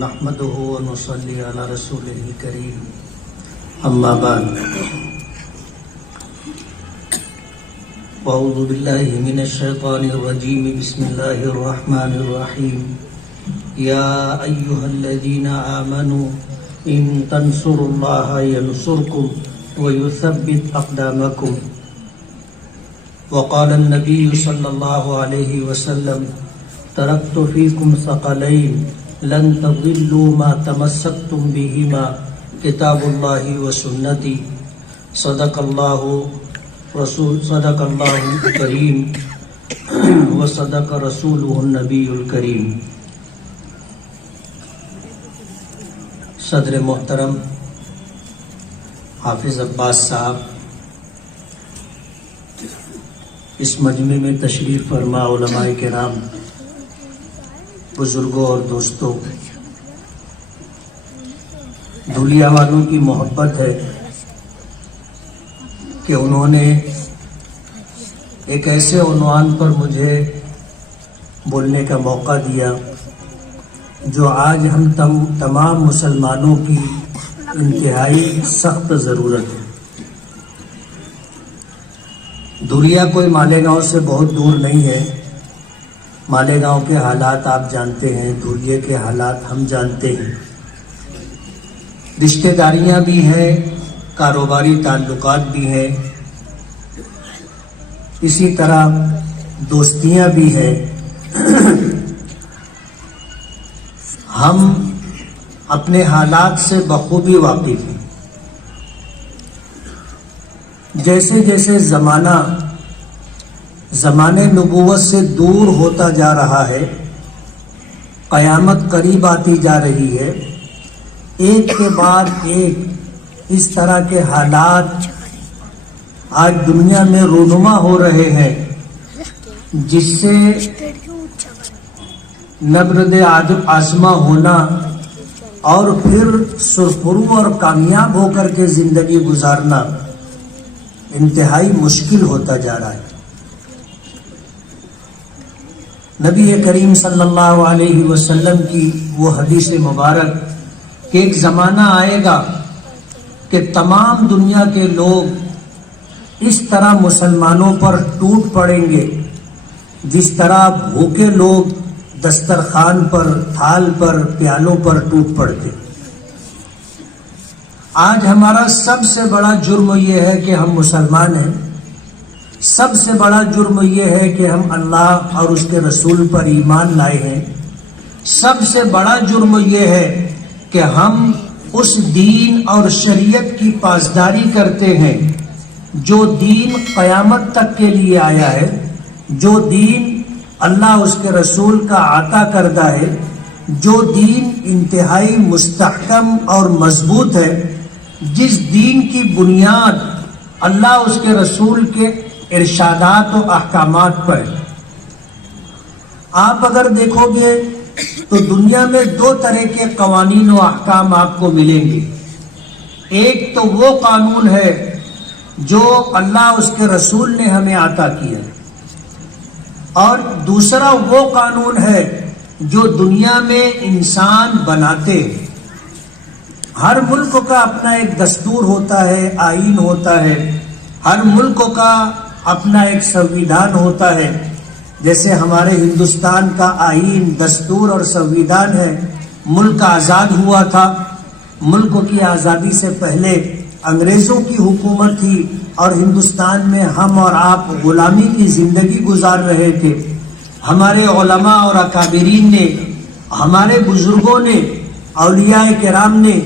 نحمده ونصلي على رسوله الكريم اما بعد اعوذ بالله من الشيطان الرجيم بسم الله الرحمن الرحيم يا ايها الذين آمنوا ان تنصروا الله ينصركم ويثبت اقدامكم وقال النبي صلى الله عليه وسلم تركت فيكم ثقلين لن تضلوا ما تمسكتم بهما کتاب اللہ و سنتی صدق اللہ کریم و صدق رسولہ النبی الکریم۔ صدر محترم حافظ عباس صاحب، اس مجمع میں تشریف فرما علماء کرام، بزرگوں اور دوستوں، دھولیا والوں کی محبت ہے کہ انہوں نے ایک ایسے عنوان پر مجھے بولنے کا موقع دیا جو آج ہم تمام مسلمانوں کی انتہائی سخت ضرورت ہے۔ دھولیا کوئی مالیگاؤں سے بہت دور نہیں ہے۔ مالیگاؤں کے حالات آپ جانتے ہیں، دھولیے کے حالات ہم جانتے ہیں۔ رشتہ داریاں بھی ہیں، کاروباری تعلقات بھی ہیں، اسی طرح دوستیاں بھی ہیں۔ ہم اپنے حالات سے بخوبی واقف ہیں۔ جیسے جیسے زمانے نبوت سے دور ہوتا جا رہا ہے، قیامت قریب آتی جا رہی ہے، ایک کے بعد ایک اس طرح کے حالات آج دنیا میں رونما ہو رہے ہیں، جس سے نبرد آزما ہونا اور پھر سرخرو اور کامیاب ہو کر کے زندگی گزارنا انتہائی مشکل ہوتا جا رہا ہے۔ نبی کریم صلی اللہ علیہ وسلم کی وہ حدیث مبارک کہ ایک زمانہ آئے گا کہ تمام دنیا کے لوگ اس طرح مسلمانوں پر ٹوٹ پڑیں گے جس طرح بھوکے لوگ دسترخوان پر، تھال پر، پیالوں پر ٹوٹ پڑتے۔ آج ہمارا سب سے بڑا جرم یہ ہے کہ ہم مسلمان ہیں، سب سے بڑا جرم یہ ہے کہ ہم اللہ اور اس کے رسول پر ایمان لائے ہیں، سب سے بڑا جرم یہ ہے کہ ہم اس دین اور شریعت کی پاسداری کرتے ہیں جو دین قیامت تک کے لیے آیا ہے، جو دین اللہ اس کے رسول کا عطا کردہ ہے، جو دین انتہائی مستحکم اور مضبوط ہے، جس دین کی بنیاد اللہ اس کے رسول کے ارشادات و احکامات پر ہے۔ آپ اگر دیکھو گے تو دنیا میں دو طرح کے قوانین و احکام آپ کو ملیں گے۔ ایک تو وہ قانون ہے جو اللہ اس کے رسول نے ہمیں عطا کیا، اور دوسرا وہ قانون ہے جو دنیا میں انسان بناتے ہیں۔ ہر ملک کا اپنا ایک دستور ہوتا ہے، آئین ہوتا ہے، ہر ملک کا اپنا ایک سنویدھان ہوتا ہے۔ جیسے ہمارے ہندوستان کا آئین، دستور اور سنویدھان ہے۔ ملک آزاد ہوا تھا، ملک کی آزادی سے پہلے انگریزوں کی حکومت تھی اور ہندوستان میں ہم اور آپ غلامی کی زندگی گزار رہے تھے۔ ہمارے علماء اور اکابرین نے، ہمارے بزرگوں نے، اولیاء کرام نے،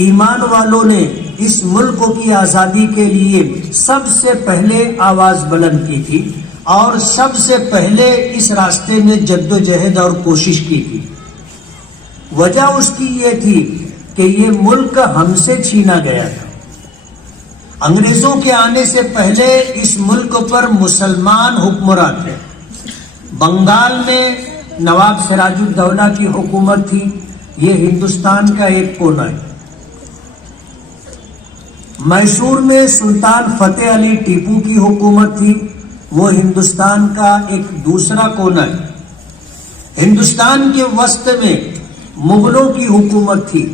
ایمان والوں نے اس ملک کی آزادی کے لیے سب سے پہلے آواز بلند کی تھی اور سب سے پہلے اس راستے میں جد و جہد اور کوشش کی تھی۔ وجہ اس کی یہ تھی کہ یہ ملک ہم سے چھینا گیا تھا۔ انگریزوں کے آنے سے پہلے اس ملک پر مسلمان حکمران تھے۔ بنگال میں نواب سراج الدولہ کی حکومت تھی، یہ ہندوستان کا ایک کونا ہے۔ میسور میں سلطان فتح علی ٹیپو کی حکومت تھی، وہ ہندوستان کا ایک دوسرا کونا ہے۔ ہندوستان کے وسط میں مغلوں کی حکومت تھی،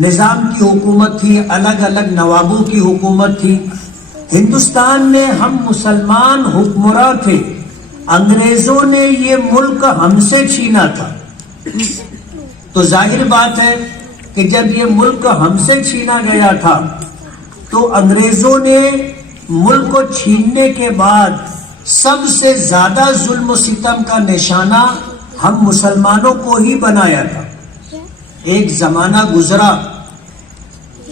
نظام کی حکومت تھی، الگ الگ نوابوں کی حکومت تھی. ہندوستان میں ہم مسلمان حکمراں تھے، انگریزوں نے یہ ملک ہم سے چھینا تھا. تو ظاہر بات ہے کہ جب یہ ملک ہم سے چھینا گیا تھا تو انگریزوں نے ملک کو چھیننے کے بعد سب سے زیادہ ظلم و ستم کا نشانہ ہم مسلمانوں کو ہی بنایا تھا. ایک زمانہ گزرا،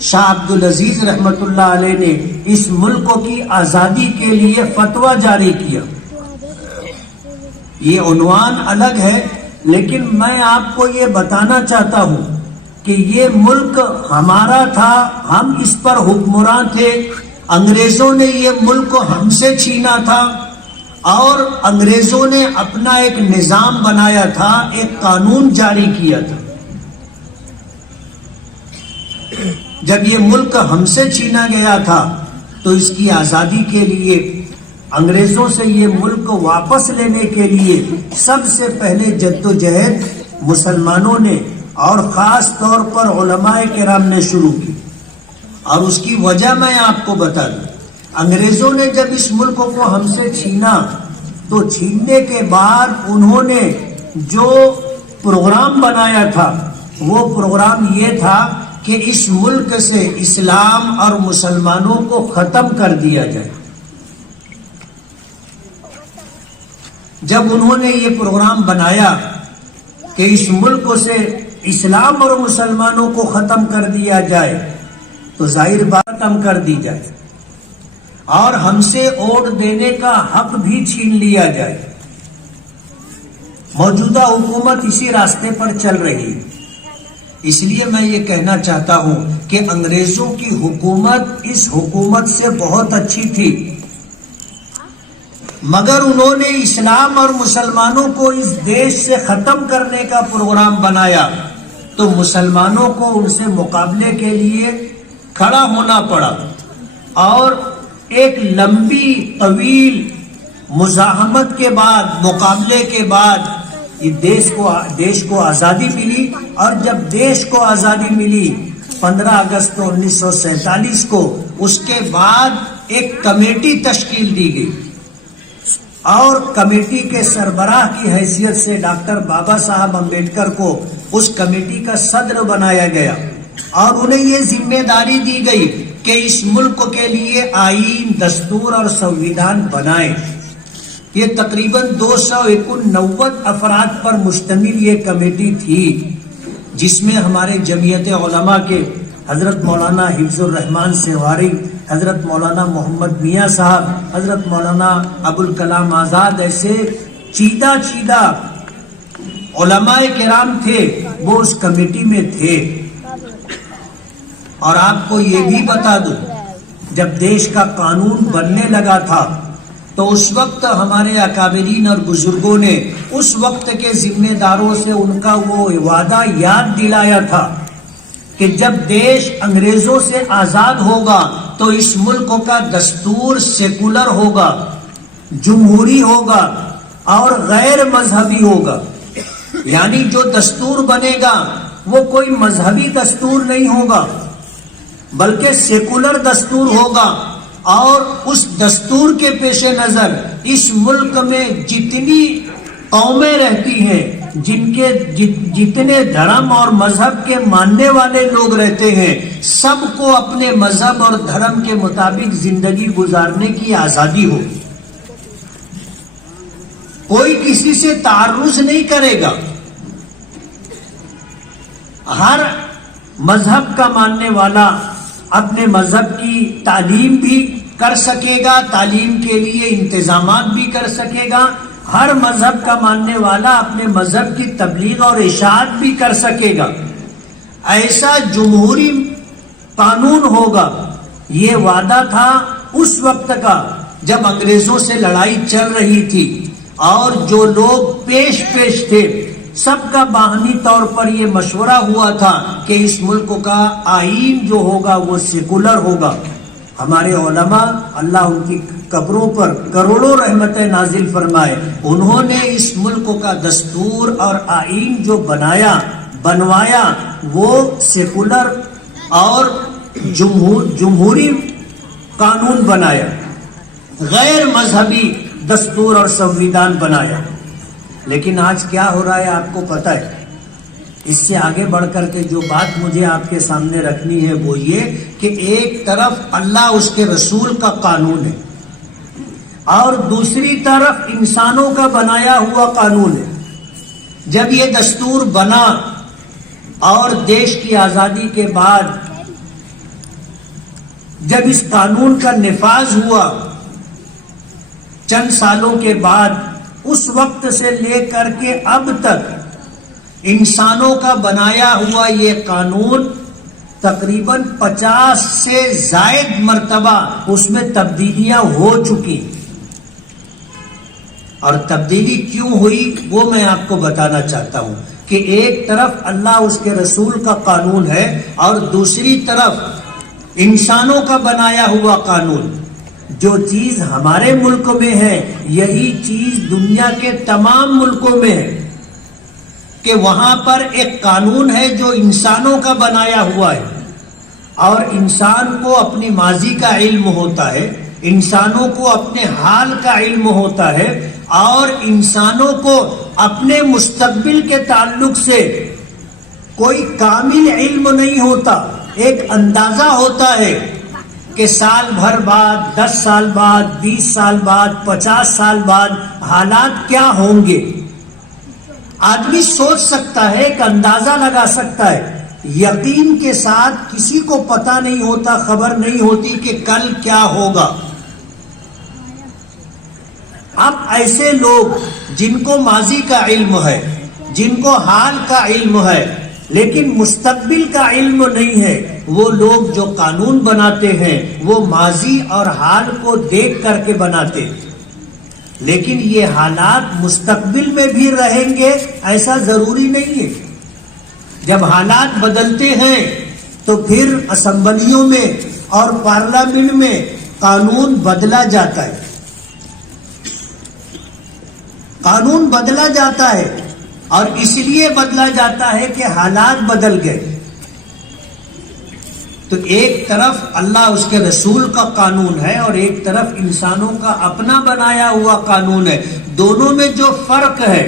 شاہ عبدالعزیز رحمت اللہ علیہ نے اس ملک کی آزادی کے لیے فتویٰ جاری کیا. یہ عنوان الگ ہے، لیکن میں آپ کو یہ بتانا چاہتا ہوں کہ یہ ملک ہمارا تھا، ہم اس پر حکمراں تھے. انگریزوں نے یہ ملک ہم سے چھینا تھا اور انگریزوں نے اپنا ایک نظام بنایا تھا، ایک قانون جاری کیا تھا. جب یہ ملک ہم سے چھینا گیا تھا تو اس کی آزادی کے لیے انگریزوں سے یہ ملک واپس لینے کے لیے سب سے پہلے جدوجہد مسلمانوں نے اور خاص طور پر علماء کرام نے شروع کی. اور اس کی وجہ میں آپ کو بتا دوں. انگریزوں نے جب اس ملک کو ہم سے چھینا تو چھیننے کے بعد انہوں نے جو پروگرام بنایا تھا وہ پروگرام یہ تھا کہ اس ملک سے اسلام اور مسلمانوں کو ختم کر دیا جائے. جب انہوں نے یہ پروگرام بنایا کہ اس ملک سے اسلام اور مسلمانوں کو ختم کر دیا جائے تو ظاہر بات ختم کر دی جائے اور ہم سے ووٹ دینے کا حق بھی چھین لیا جائے. موجودہ حکومت اسی راستے پر چل رہی ہے. اس لیے میں یہ کہنا چاہتا ہوں کہ انگریزوں کی حکومت اس حکومت سے بہت اچھی تھی، مگر انہوں نے اسلام اور مسلمانوں کو اس دیش سے ختم کرنے کا پروگرام بنایا تو مسلمانوں کو ان سے مقابلے کے لیے کھڑا ہونا پڑا اور ایک لمبی طویل مزاحمت کے بعد، مقابلے کے بعد یہ دیش کو آزادی ملی. اور جب دیش کو آزادی ملی 15 اگست 1947 کو، اس کے بعد ایک کمیٹی تشکیل دی گئی اور کمیٹی کے سربراہ کی حیثیت سے ڈاکٹر بابا صاحب امبیڈکر کو اس کمیٹی کا صدر بنایا گیا اور انہیں یہ ذمہ داری دی گئی کہ اس ملک کے لیے آئین، دستور اور سنویدھان بنائیں. یہ تقریباً 289 افراد پر مشتمل یہ کمیٹی تھی، جس میں ہمارے جمعیت علماء کے حضرت مولانا حفظ الرحمان سیواری، حضرت مولانا محمد میاں صاحب، حضرت مولانا ابوالکلام آزاد، ایسے چیدہ علماء کرام تھے، وہ اس کمیٹی میں تھے. اور آپ کو یہ بھی بتا دوں، جب دیش کا قانون بننے لگا تھا تو اس وقت ہمارے اکابرین اور بزرگوں نے اس وقت کے ذمہ داروں سے ان کا وہ وعدہ یاد دلایا تھا کہ جب دیش انگریزوں سے آزاد ہوگا تو اس ملک کا دستور سیکولر ہوگا، جمہوری ہوگا اور غیر مذہبی ہوگا. یعنی جو دستور بنے گا وہ کوئی مذہبی دستور نہیں ہوگا بلکہ سیکولر دستور ہوگا. اور اس دستور کے پیش نظر اس ملک میں جتنی قومیں رہتی ہیں، جتنے دھرم اور مذہب کے ماننے والے لوگ رہتے ہیں، سب کو اپنے مذہب اور دھرم کے مطابق زندگی گزارنے کی آزادی ہوگی. کوئی کسی سے تعرض نہیں کرے گا. ہر مذہب کا ماننے والا اپنے مذہب کی تعلیم بھی کر سکے گا، تعلیم کے لیے انتظامات بھی کر سکے گا. ہر مذہب کا ماننے والا اپنے مذہب کی تبلیغ اور اشاعت بھی کر سکے گا. ایسا جمہوری قانون ہوگا. یہ وعدہ تھا اس وقت کا جب انگریزوں سے لڑائی چل رہی تھی اور جو لوگ پیش تھے، سب کا باہمی طور پر یہ مشورہ ہوا تھا کہ اس ملک کا آئین جو ہوگا وہ سیکولر ہوگا. ہمارے علماء، اللہ ان کی قبروں پر کروڑوں رحمتیں نازل فرمائے، انہوں نے اس ملک کا دستور اور آئین جو بنایا بنوایا وہ سیکولر اور جمہوری قانون بنایا، غیر مذہبی دستور اور سنویدھان بنایا۔ لیکن آج کیا ہو رہا ہے آپ کو پتہ ہے؟ اس سے آگے بڑھ کر کے جو بات مجھے آپ کے سامنے رکھنی ہے وہ یہ کہ ایک طرف اللہ اس کے رسول کا قانون ہے اور دوسری طرف انسانوں کا بنایا ہوا قانون ہے۔ جب یہ دستور بنا اور دیش کی آزادی کے بعد جب اس قانون کا نفاذ ہوا چند سالوں کے بعد، اس وقت سے لے کر کے اب تک انسانوں کا بنایا ہوا یہ قانون تقریباً 50 سے زائد مرتبہ اس میں تبدیلیاں ہو چکی، اور تبدیلی کیوں ہوئی وہ میں آپ کو بتانا چاہتا ہوں کہ ایک طرف اللہ اس کے رسول کا قانون ہے اور دوسری طرف انسانوں کا بنایا ہوا قانون۔ جو چیز ہمارے ملک میں ہے یہی چیز دنیا کے تمام ملکوں میں ہے کہ وہاں پر ایک قانون ہے جو انسانوں کا بنایا ہوا ہے، اور انسان کو اپنی ماضی کا علم ہوتا ہے، انسانوں کو اپنے حال کا علم ہوتا ہے، اور انسانوں کو اپنے مستقبل کے تعلق سے کوئی کامل علم نہیں ہوتا، ایک اندازہ ہوتا ہے کہ سال بھر بعد، 10 سال بعد، 20 سال بعد، 50 سال بعد حالات کیا ہوں گے۔ آدمی سوچ سکتا ہے کہ اندازہ لگا سکتا ہے، یقین کے ساتھ کسی کو پتہ نہیں ہوتا، خبر نہیں ہوتی کہ کل کیا ہوگا۔ اب ایسے لوگ جن کو ماضی کا علم ہے، جن کو حال کا علم ہے لیکن مستقبل کا علم نہیں ہے، وہ لوگ جو قانون بناتے ہیں وہ ماضی اور حال کو دیکھ کر کے بناتے ہیں، لیکن یہ حالات مستقبل میں بھی رہیں گے ایسا ضروری نہیں ہے۔ جب حالات بدلتے ہیں تو پھر اسمبلیوں میں اور پارلیمنٹ میں قانون بدلا جاتا ہے، قانون بدلا جاتا ہے، اور اس لیے بدلا جاتا ہے کہ حالات بدل گئے۔ تو ایک طرف اللہ اس کے رسول کا قانون ہے اور ایک طرف انسانوں کا اپنا بنایا ہوا قانون ہے، دونوں میں جو فرق ہے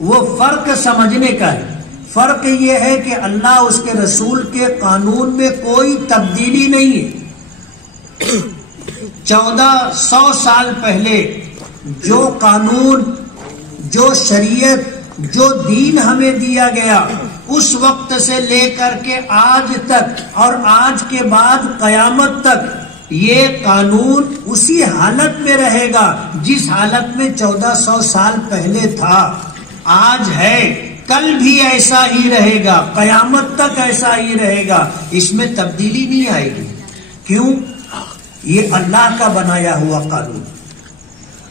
وہ فرق سمجھنے کا ہے۔ فرق یہ ہے کہ اللہ اس کے رسول کے قانون میں کوئی تبدیلی نہیں ہے۔ 1400 سال پہلے جو قانون، جو شریعت، جو دین ہمیں دیا گیا، اس وقت سے لے کر کے آج تک اور آج کے بعد قیامت تک یہ قانون اسی حالت میں رہے گا جس حالت میں 1400 سال پہلے تھا۔ آج ہے، کل بھی ایسا ہی رہے گا، قیامت تک ایسا ہی رہے گا، اس میں تبدیلی نہیں آئے گی۔ کیوں؟ یہ اللہ کا بنایا ہوا قانون،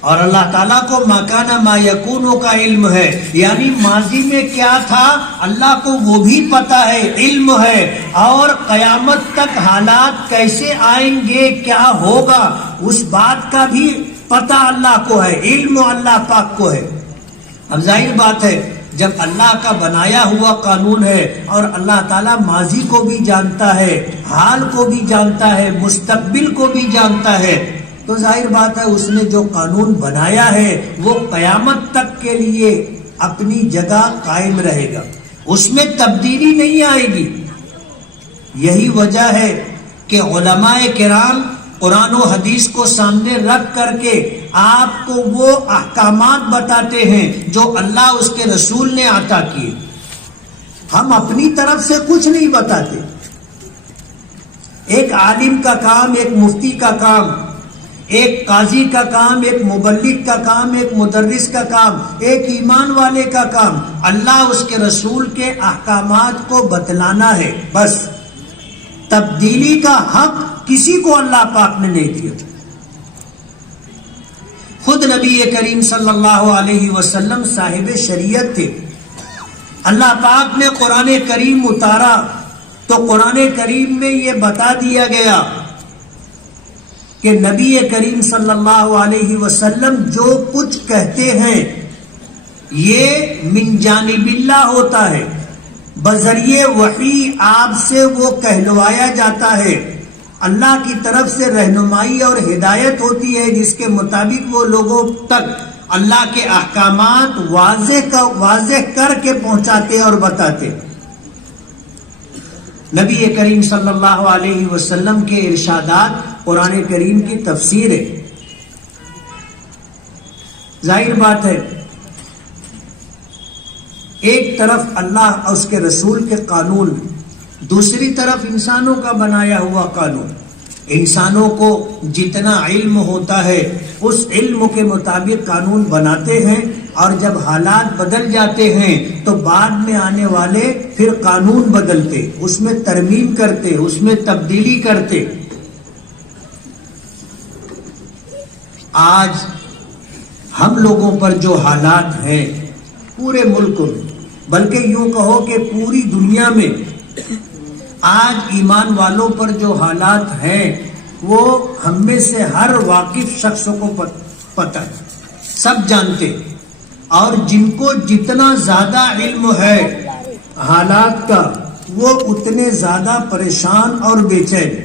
اور اللہ تعالیٰ کو ما کان ما یکون کا علم ہے، یعنی ماضی میں کیا تھا اللہ کو وہ بھی پتا ہے، علم ہے، اور قیامت تک حالات کیسے آئیں گے، کیا ہوگا، اس بات کا بھی پتا اللہ کو ہے، علم اللہ پاک کو ہے۔ اب ظاہر بات ہے جب اللہ کا بنایا ہوا قانون ہے اور اللہ تعالیٰ ماضی کو بھی جانتا ہے، حال کو بھی جانتا ہے، مستقبل کو بھی جانتا ہے، تو ظاہر بات ہے اس نے جو قانون بنایا ہے وہ قیامت تک کے لیے اپنی جگہ قائم رہے گا، اس میں تبدیلی نہیں آئے گی۔ یہی وجہ ہے کہ علماء کرام قرآن و حدیث کو سامنے رکھ کر کے آپ کو وہ احکامات بتاتے ہیں جو اللہ اس کے رسول نے عطا کیے۔ ہم اپنی طرف سے کچھ نہیں بتاتے۔ ایک عالم کا کام، ایک مفتی کا کام، ایک قاضی کا کام، ایک مبلغ کا کام، ایک مدرس کا کام، ایک ایمان والے کا کام اللہ اس کے رسول کے احکامات کو بتلانا ہے، بس۔ تبدیلی کا حق کسی کو اللہ پاک نے نہیں دیا۔ خود نبی کریم صلی اللہ علیہ وسلم صاحب شریعت تھے۔ اللہ پاک نے قرآن کریم اتارا تو قرآن کریم میں یہ بتا دیا گیا کہ نبی کریم صلی اللہ علیہ وسلم جو کچھ کہتے ہیں یہ من جانب اللہ ہوتا ہے، بذریعے وحی آپ سے وہ کہلوایا جاتا ہے، اللہ کی طرف سے رہنمائی اور ہدایت ہوتی ہے جس کے مطابق وہ لوگوں تک اللہ کے احکامات واضح کر کے پہنچاتے اور بتاتے۔ نبی کریم صلی اللہ علیہ وسلم کے ارشادات قرآن کریم کی تفسیر ہے۔ ظاہر بات ہے ایک طرف اللہ اور اس کے رسول کے قانون، دوسری طرف انسانوں کا بنایا ہوا قانون۔ انسانوں کو جتنا علم ہوتا ہے اس علم کے مطابق قانون بناتے ہیں، اور جب حالات بدل جاتے ہیں تو بعد میں آنے والے پھر قانون بدلتے، اس میں ترمیم کرتے، اس میں تبدیلی کرتے۔ آج ہم لوگوں پر جو حالات ہیں پورے ملک میں، بلکہ یوں کہو کہ پوری دنیا میں آج ایمان والوں پر جو حالات ہیں وہ ہم میں سے ہر واقف شخص کو پتہ ہے، سب جانتے، اور جن کو جتنا زیادہ علم ہے حالات کا وہ اتنے زیادہ پریشان اور بے چین۔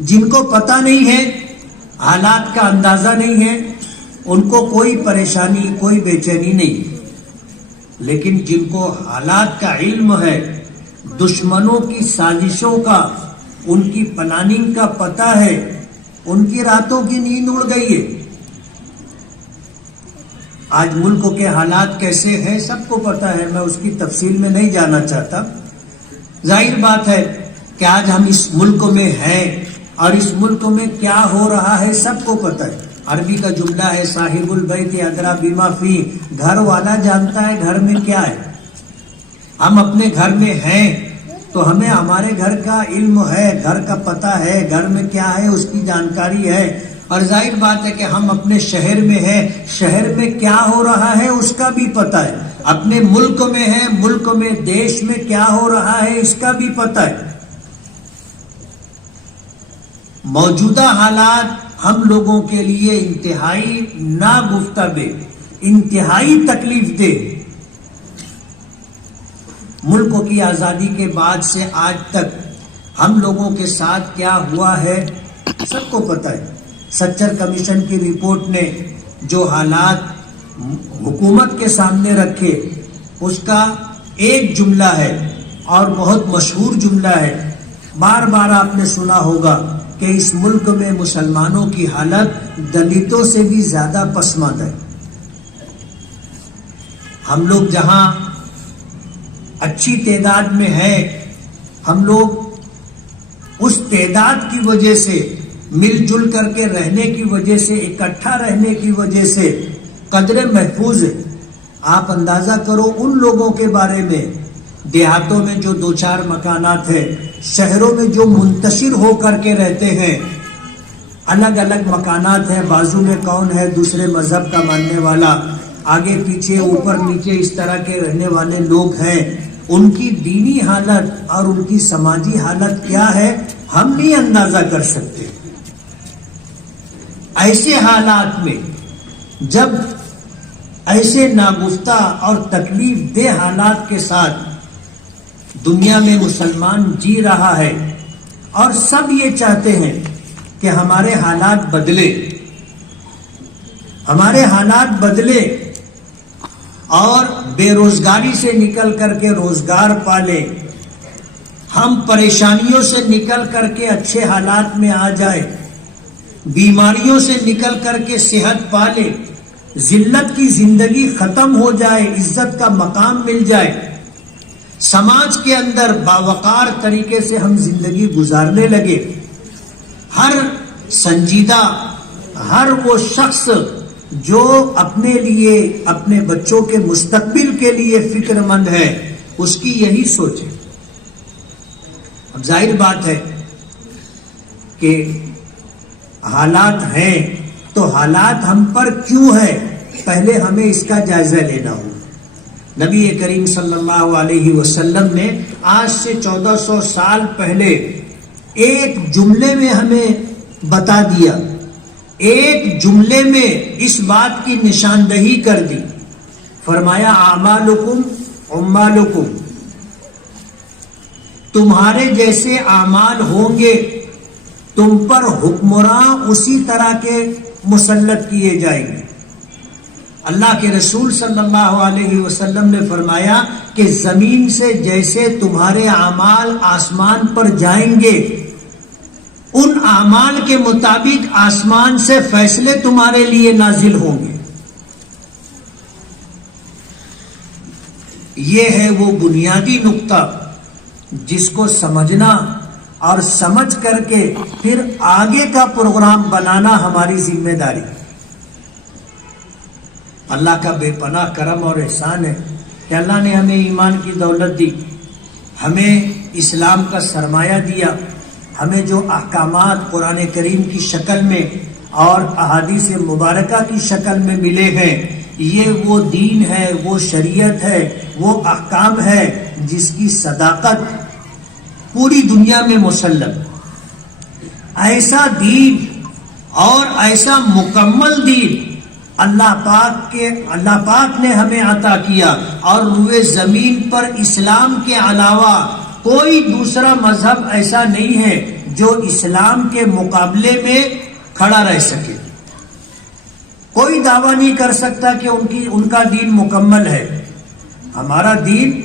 جن کو پتہ نہیں ہے، حالات کا اندازہ نہیں ہے، ان کو کوئی پریشانی، کوئی بے چینی نہیں، لیکن جن کو حالات کا علم ہے، دشمنوں کی سازشوں کا، ان کی پلاننگ کا پتہ ہے، ان کی راتوں کی نیند اڑ گئی ہے۔ آج ملک کے حالات کیسے ہیں سب کو پتہ ہے، میں اس کی تفصیل میں نہیں جانا چاہتا۔ ظاہر بات ہے کہ آج ہم اس ملک میں ہیں اور اس ملک میں کیا ہو رہا ہے سب کو پتہ ہے۔ عربی کا جملہ ہے صاحب البیت ادری بما فی، گھر والا جانتا ہے گھر میں کیا ہے۔ ہم اپنے گھر میں ہیں تو ہمیں ہمارے گھر کا علم ہے، گھر کا پتہ ہے، گھر میں کیا ہے اس کی جانکاری ہے، اور ظاہر بات ہے کہ ہم اپنے شہر میں ہیں، شہر میں کیا ہو رہا ہے اس کا بھی پتہ ہے، اپنے ملک میں ہیں، ملک میں دیش میں کیا ہو رہا ہے اس کا بھی پتہ ہے۔ موجودہ حالات ہم لوگوں کے لیے انتہائی ناگفتگو، انتہائی تکلیف دہ۔ ملک کی آزادی کے بعد سے آج تک ہم لوگوں کے ساتھ کیا ہوا ہے سب کو پتہ ہے۔ سچر کمیشن کی رپورٹ نے جو حالات حکومت کے سامنے رکھے اس کا ایک جملہ ہے اور بہت مشہور جملہ ہے، بار بار آپ نے سنا ہوگا کہ اس ملک میں مسلمانوں کی حالت دلتوں سے بھی زیادہ پسماندہ ہے۔ ہم لوگ جہاں اچھی تعداد میں ہیں، ہم لوگ اس تعداد کی وجہ سے، مل جل کر کے رہنے کی وجہ سے، اکٹھا رہنے کی وجہ سے قدر محفوظ ہے۔ آپ اندازہ کرو ان لوگوں کے بارے میں دیہاتوں میں جو دو چار مکانات ہیں، شہروں میں جو منتشر ہو کر کے رہتے ہیں، الگ الگ مکانات ہیں، بازو میں کون ہے دوسرے مذہب کا ماننے والا، آگے پیچھے اوپر نیچے اس طرح کے رہنے والے لوگ ہیں، ان کی دینی حالت اور ان کی سماجی حالت کیا ہے ہم نہیں اندازہ کر سکتے۔ ایسے حالات میں جب ایسے ناگفتہ اور تکلیف دہ حالات کے ساتھ دنیا میں مسلمان جی رہا ہے اور سب یہ چاہتے ہیں کہ ہمارے حالات بدلے، ہمارے حالات بدلے اور بے روزگاری سے نکل کر کے روزگار پالے، ہم پریشانیوں سے نکل کر کے اچھے حالات میں آ جائے، بیماریوں سے نکل کر کے صحت پالے، ذلت کی زندگی ختم ہو جائے، عزت کا مقام مل جائے، سماج کے اندر باوقار طریقے سے ہم زندگی گزارنے لگے۔ ہر سنجیدہ، ہر وہ شخص جو اپنے لیے، اپنے بچوں کے مستقبل کے لیے فکر مند ہے، اس کی یہی سوچ ہے۔ اب ظاہر بات ہے کہ حالات ہیں تو حالات ہم پر کیوں ہیں، پہلے ہمیں اس کا جائزہ لینا ہوگا۔ نبی کریم صلی اللہ علیہ وسلم نے آج سے 1400 سال پہلے ایک جملے میں ہمیں بتا دیا، ایک جملے میں اس بات کی نشاندہی کر دی، فرمایا اعمالکم عمالکم، تمہارے جیسے اعمال ہوں گے، تم پر حکمراں اسی طرح کے مسلط کیے جائیں گے۔ اللہ کے رسول صلی اللہ علیہ وسلم نے فرمایا کہ زمین سے جیسے تمہارے اعمال آسمان پر جائیں گے، ان اعمال کے مطابق آسمان سے فیصلے تمہارے لیے نازل ہوں گے۔ یہ ہے وہ بنیادی نقطہ جس کو سمجھنا اور سمجھ کر کے پھر آگے کا پروگرام بنانا ہماری ذمہ داری۔ اللہ کا بے پناہ کرم اور احسان ہے کہ اللہ نے ہمیں ایمان کی دولت دی، ہمیں اسلام کا سرمایہ دیا، ہمیں جو احکامات قرآن کریم کی شکل میں اور احادیث مبارکہ کی شکل میں ملے ہیں، یہ وہ دین ہے، وہ شریعت ہے، وہ احکام ہے جس کی صداقت پوری دنیا میں مسلم۔ ایسا دین اور ایسا مکمل دین اللہ پاک نے ہمیں عطا کیا، اور روئے زمین پر اسلام کے علاوہ کوئی دوسرا مذہب ایسا نہیں ہے جو اسلام کے مقابلے میں کھڑا رہ سکے۔ کوئی دعویٰ نہیں کر سکتا کہ ان کا دین مکمل ہے۔ ہمارا دین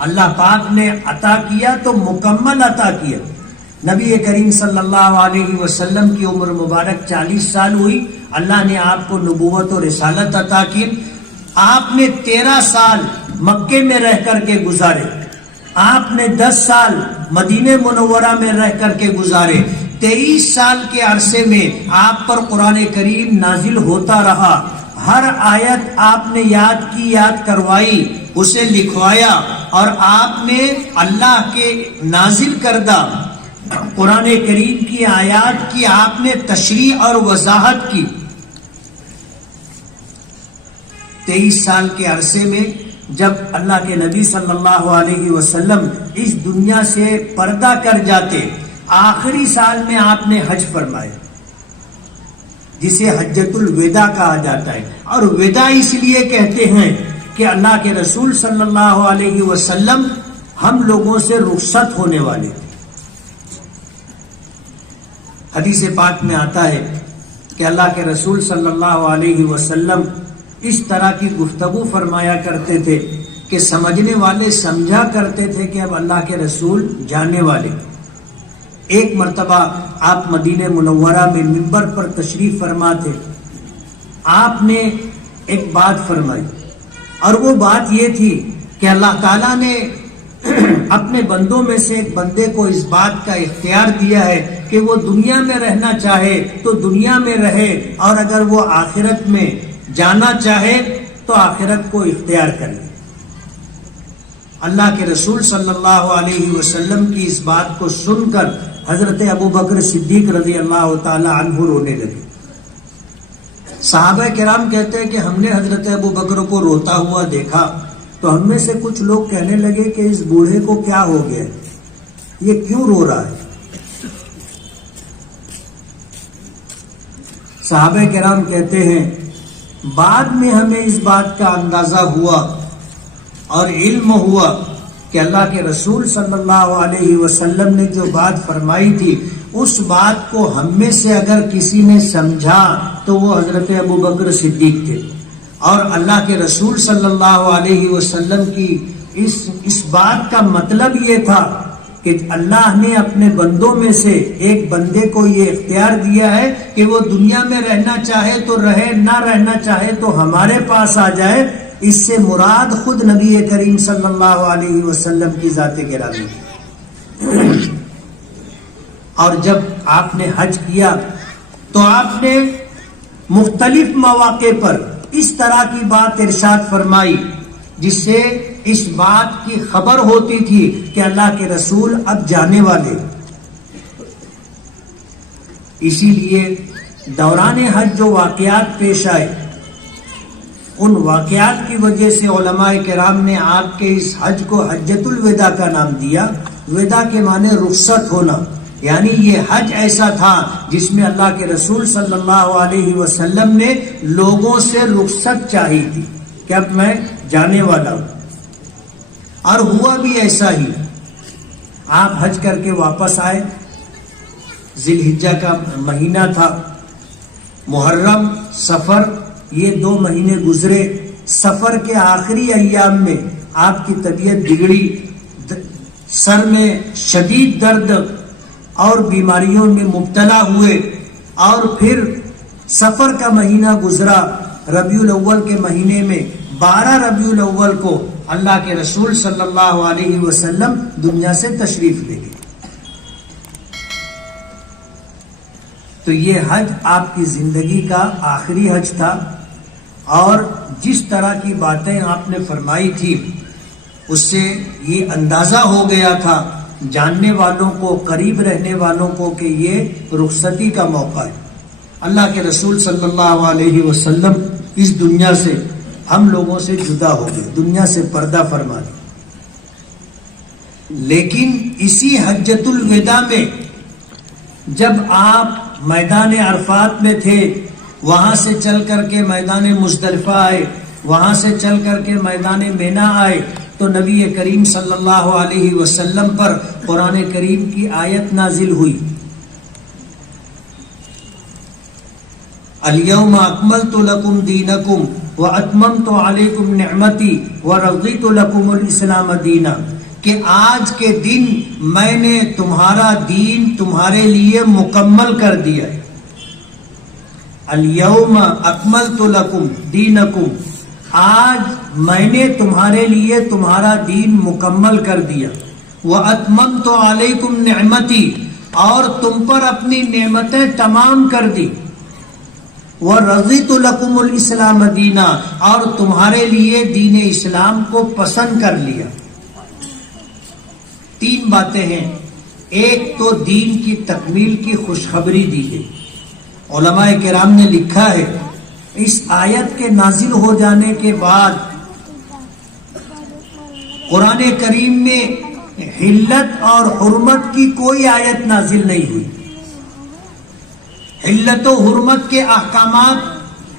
اللہ پاک نے عطا کیا تو مکمل عطا کیا۔ نبی کریم صلی اللہ علیہ وسلم کی عمر مبارک 40 سال ہوئی، اللہ نے آپ کو نبوت و رسالت عطا کی۔ آپ نے 13 سال مکے میں رہ کر کے گزارے، آپ نے 10 سال مدینہ منورہ میں رہ کر کے گزارے۔ 23 سال کے عرصے میں آپ پر قرآن کریم نازل ہوتا رہا، ہر آیت آپ نے یاد کروائی، اسے لکھوایا، اور آپ نے اللہ کے نازل کردہ قرآن کریم کی آیات کی آپ نے تشریح اور وضاحت کی۔ 23 سال کے عرصے میں جب اللہ کے نبی صلی اللہ علیہ وسلم اس دنیا سے پردہ کر جاتے، آخری سال میں آپ نے حج فرمائے، جسے حجۃ الوداع کہا جاتا ہے۔ اور وداع اس لیے کہتے ہیں کہ اللہ کے رسول صلی اللہ علیہ وسلم ہم لوگوں سے رخصت ہونے والے تھے۔ حدیث پاک میں آتا ہے کہ اللہ کے رسول صلی اللہ علیہ وسلم اس طرح کی گفتگو فرمایا کرتے تھے کہ سمجھنے والے سمجھا کرتے تھے کہ اب اللہ کے رسول جانے والے۔ ایک مرتبہ آپ مدینہ منورہ میں منبر پر تشریف فرما تھے، آپ نے ایک بات فرمائی، اور وہ بات یہ تھی کہ اللہ تعالیٰ نے اپنے بندوں میں سے ایک بندے کو اس بات کا اختیار دیا ہے کہ وہ دنیا میں رہنا چاہے تو دنیا میں رہے، اور اگر وہ آخرت میں جانا چاہے تو آخرت کو اختیار کرے۔ اللہ کے رسول صلی اللہ علیہ وسلم کی اس بات کو سن کر حضرت ابو بکر صدیق رضی اللہ تعالی عنہ رونے لگے۔ صحابہ کرام کہتے ہیں کہ ہم نے حضرت ابو بکر کو روتا ہوا دیکھا تو ہم میں سے کچھ لوگ کہنے لگے کہ اس بوڑھے کو کیا ہو گیا، یہ کیوں رو رہا ہے؟ صحابہ کرام کہتے ہیں بعد میں ہمیں اس بات کا اندازہ ہوا اور علم ہوا کہ اللہ کے رسول صلی اللہ علیہ وسلم نے جو بات فرمائی تھی، اس بات کو ہم میں سے اگر کسی نے سمجھا تو وہ حضرت ابو بکر صدیق تھے، اور اللہ کے رسول صلی اللہ علیہ وسلم کی اس بات کا مطلب یہ تھا کہ اللہ نے اپنے بندوں میں سے ایک بندے کو یہ اختیار دیا ہے کہ وہ دنیا میں رہنا چاہے تو رہے، نہ رہنا چاہے تو ہمارے پاس آ جائے۔ اس سے مراد خود نبی کریم صلی اللہ علیہ وسلم کی ذات گرامی ہے۔ اور جب آپ نے حج کیا تو آپ نے مختلف مواقع پر اس طرح کی بات ارشاد فرمائی جس سے اس بات کی خبر ہوتی تھی کہ اللہ کے رسول اب جانے والے۔ اسی لیے دوران حج جو واقعات پیش آئے، ان واقعات کی وجہ سے علماء کرام نے آپ کے اس حج کو حجۃ الوداع کا نام دیا۔ وداع کے معنی رخصت ہونا، یعنی یہ حج ایسا تھا جس میں اللہ کے رسول صلی اللہ علیہ وسلم نے لوگوں سے رخصت چاہی تھی کہ اب میں جانے والا ہوں۔ اور ہوا بھی ایسا ہی. آپ حج کر کے واپس آئے, ذی الحجہ کا مہینہ تھا, محرم سفر یہ 2 مہینے گزرے. سفر کے آخری ایام میں آپ کی طبیعت بگڑی, سر میں شدید درد اور بیماریوں میں مبتلا ہوئے, اور پھر سفر کا مہینہ گزرا. ربیع الاول کے مہینے میں 12 ربیع الاول کو اللہ کے رسول صلی اللہ علیہ وسلم دنیا سے تشریف لے گئے. تو یہ حج آپ کی زندگی کا آخری حج تھا, اور جس طرح کی باتیں آپ نے فرمائی تھی اس سے یہ اندازہ ہو گیا تھا جاننے والوں کو, قریب رہنے والوں کو, کہ یہ رخصتی کا موقع ہے. اللہ کے رسول صلی اللہ علیہ وسلم اس دنیا سے ہم لوگوں سے جدا ہو گئے, دنیا سے پردہ فرما دی. لیکن اسی حجۃ الوداع میں جب آپ میدان عرفات میں تھے, وہاں سے چل کر کے میدان مزدلفہ آئے, وہاں سے چل کر کے میدان مینا آئے, تو نبی کریم صلی اللہ علیہ وسلم پر قرآن کریم کی آیت نازل ہوئی, الیوم اکملت لکم دینکم واتممت علیکم نعمتی ورضیت لکم الاسلام دینا, کہ آج کے دن میں نے تمہارا دین تمہارے لیے مکمل کر دیا ہے. الیوم اکملت لکم دینکم, آج میں نے تمہارے لیے تمہارا دین مکمل کر دیا. واتممت علیکم نعمتی, اور تم پر اپنی نعمتیں تمام کر دی. ورضیت لکم الاسلام دینا, اور تمہارے لیے دین اسلام کو پسند کر لیا. 3 باتیں ہیں. ایک تو دین کی تکمیل کی خوشخبری دی گئی. علماء کرام نے لکھا ہے اس آیت کے نازل ہو جانے کے بعد قرآن کریم میں حلت اور حرمت کی کوئی آیت نازل نہیں ہوئی. حلت و حرمت کے احکامات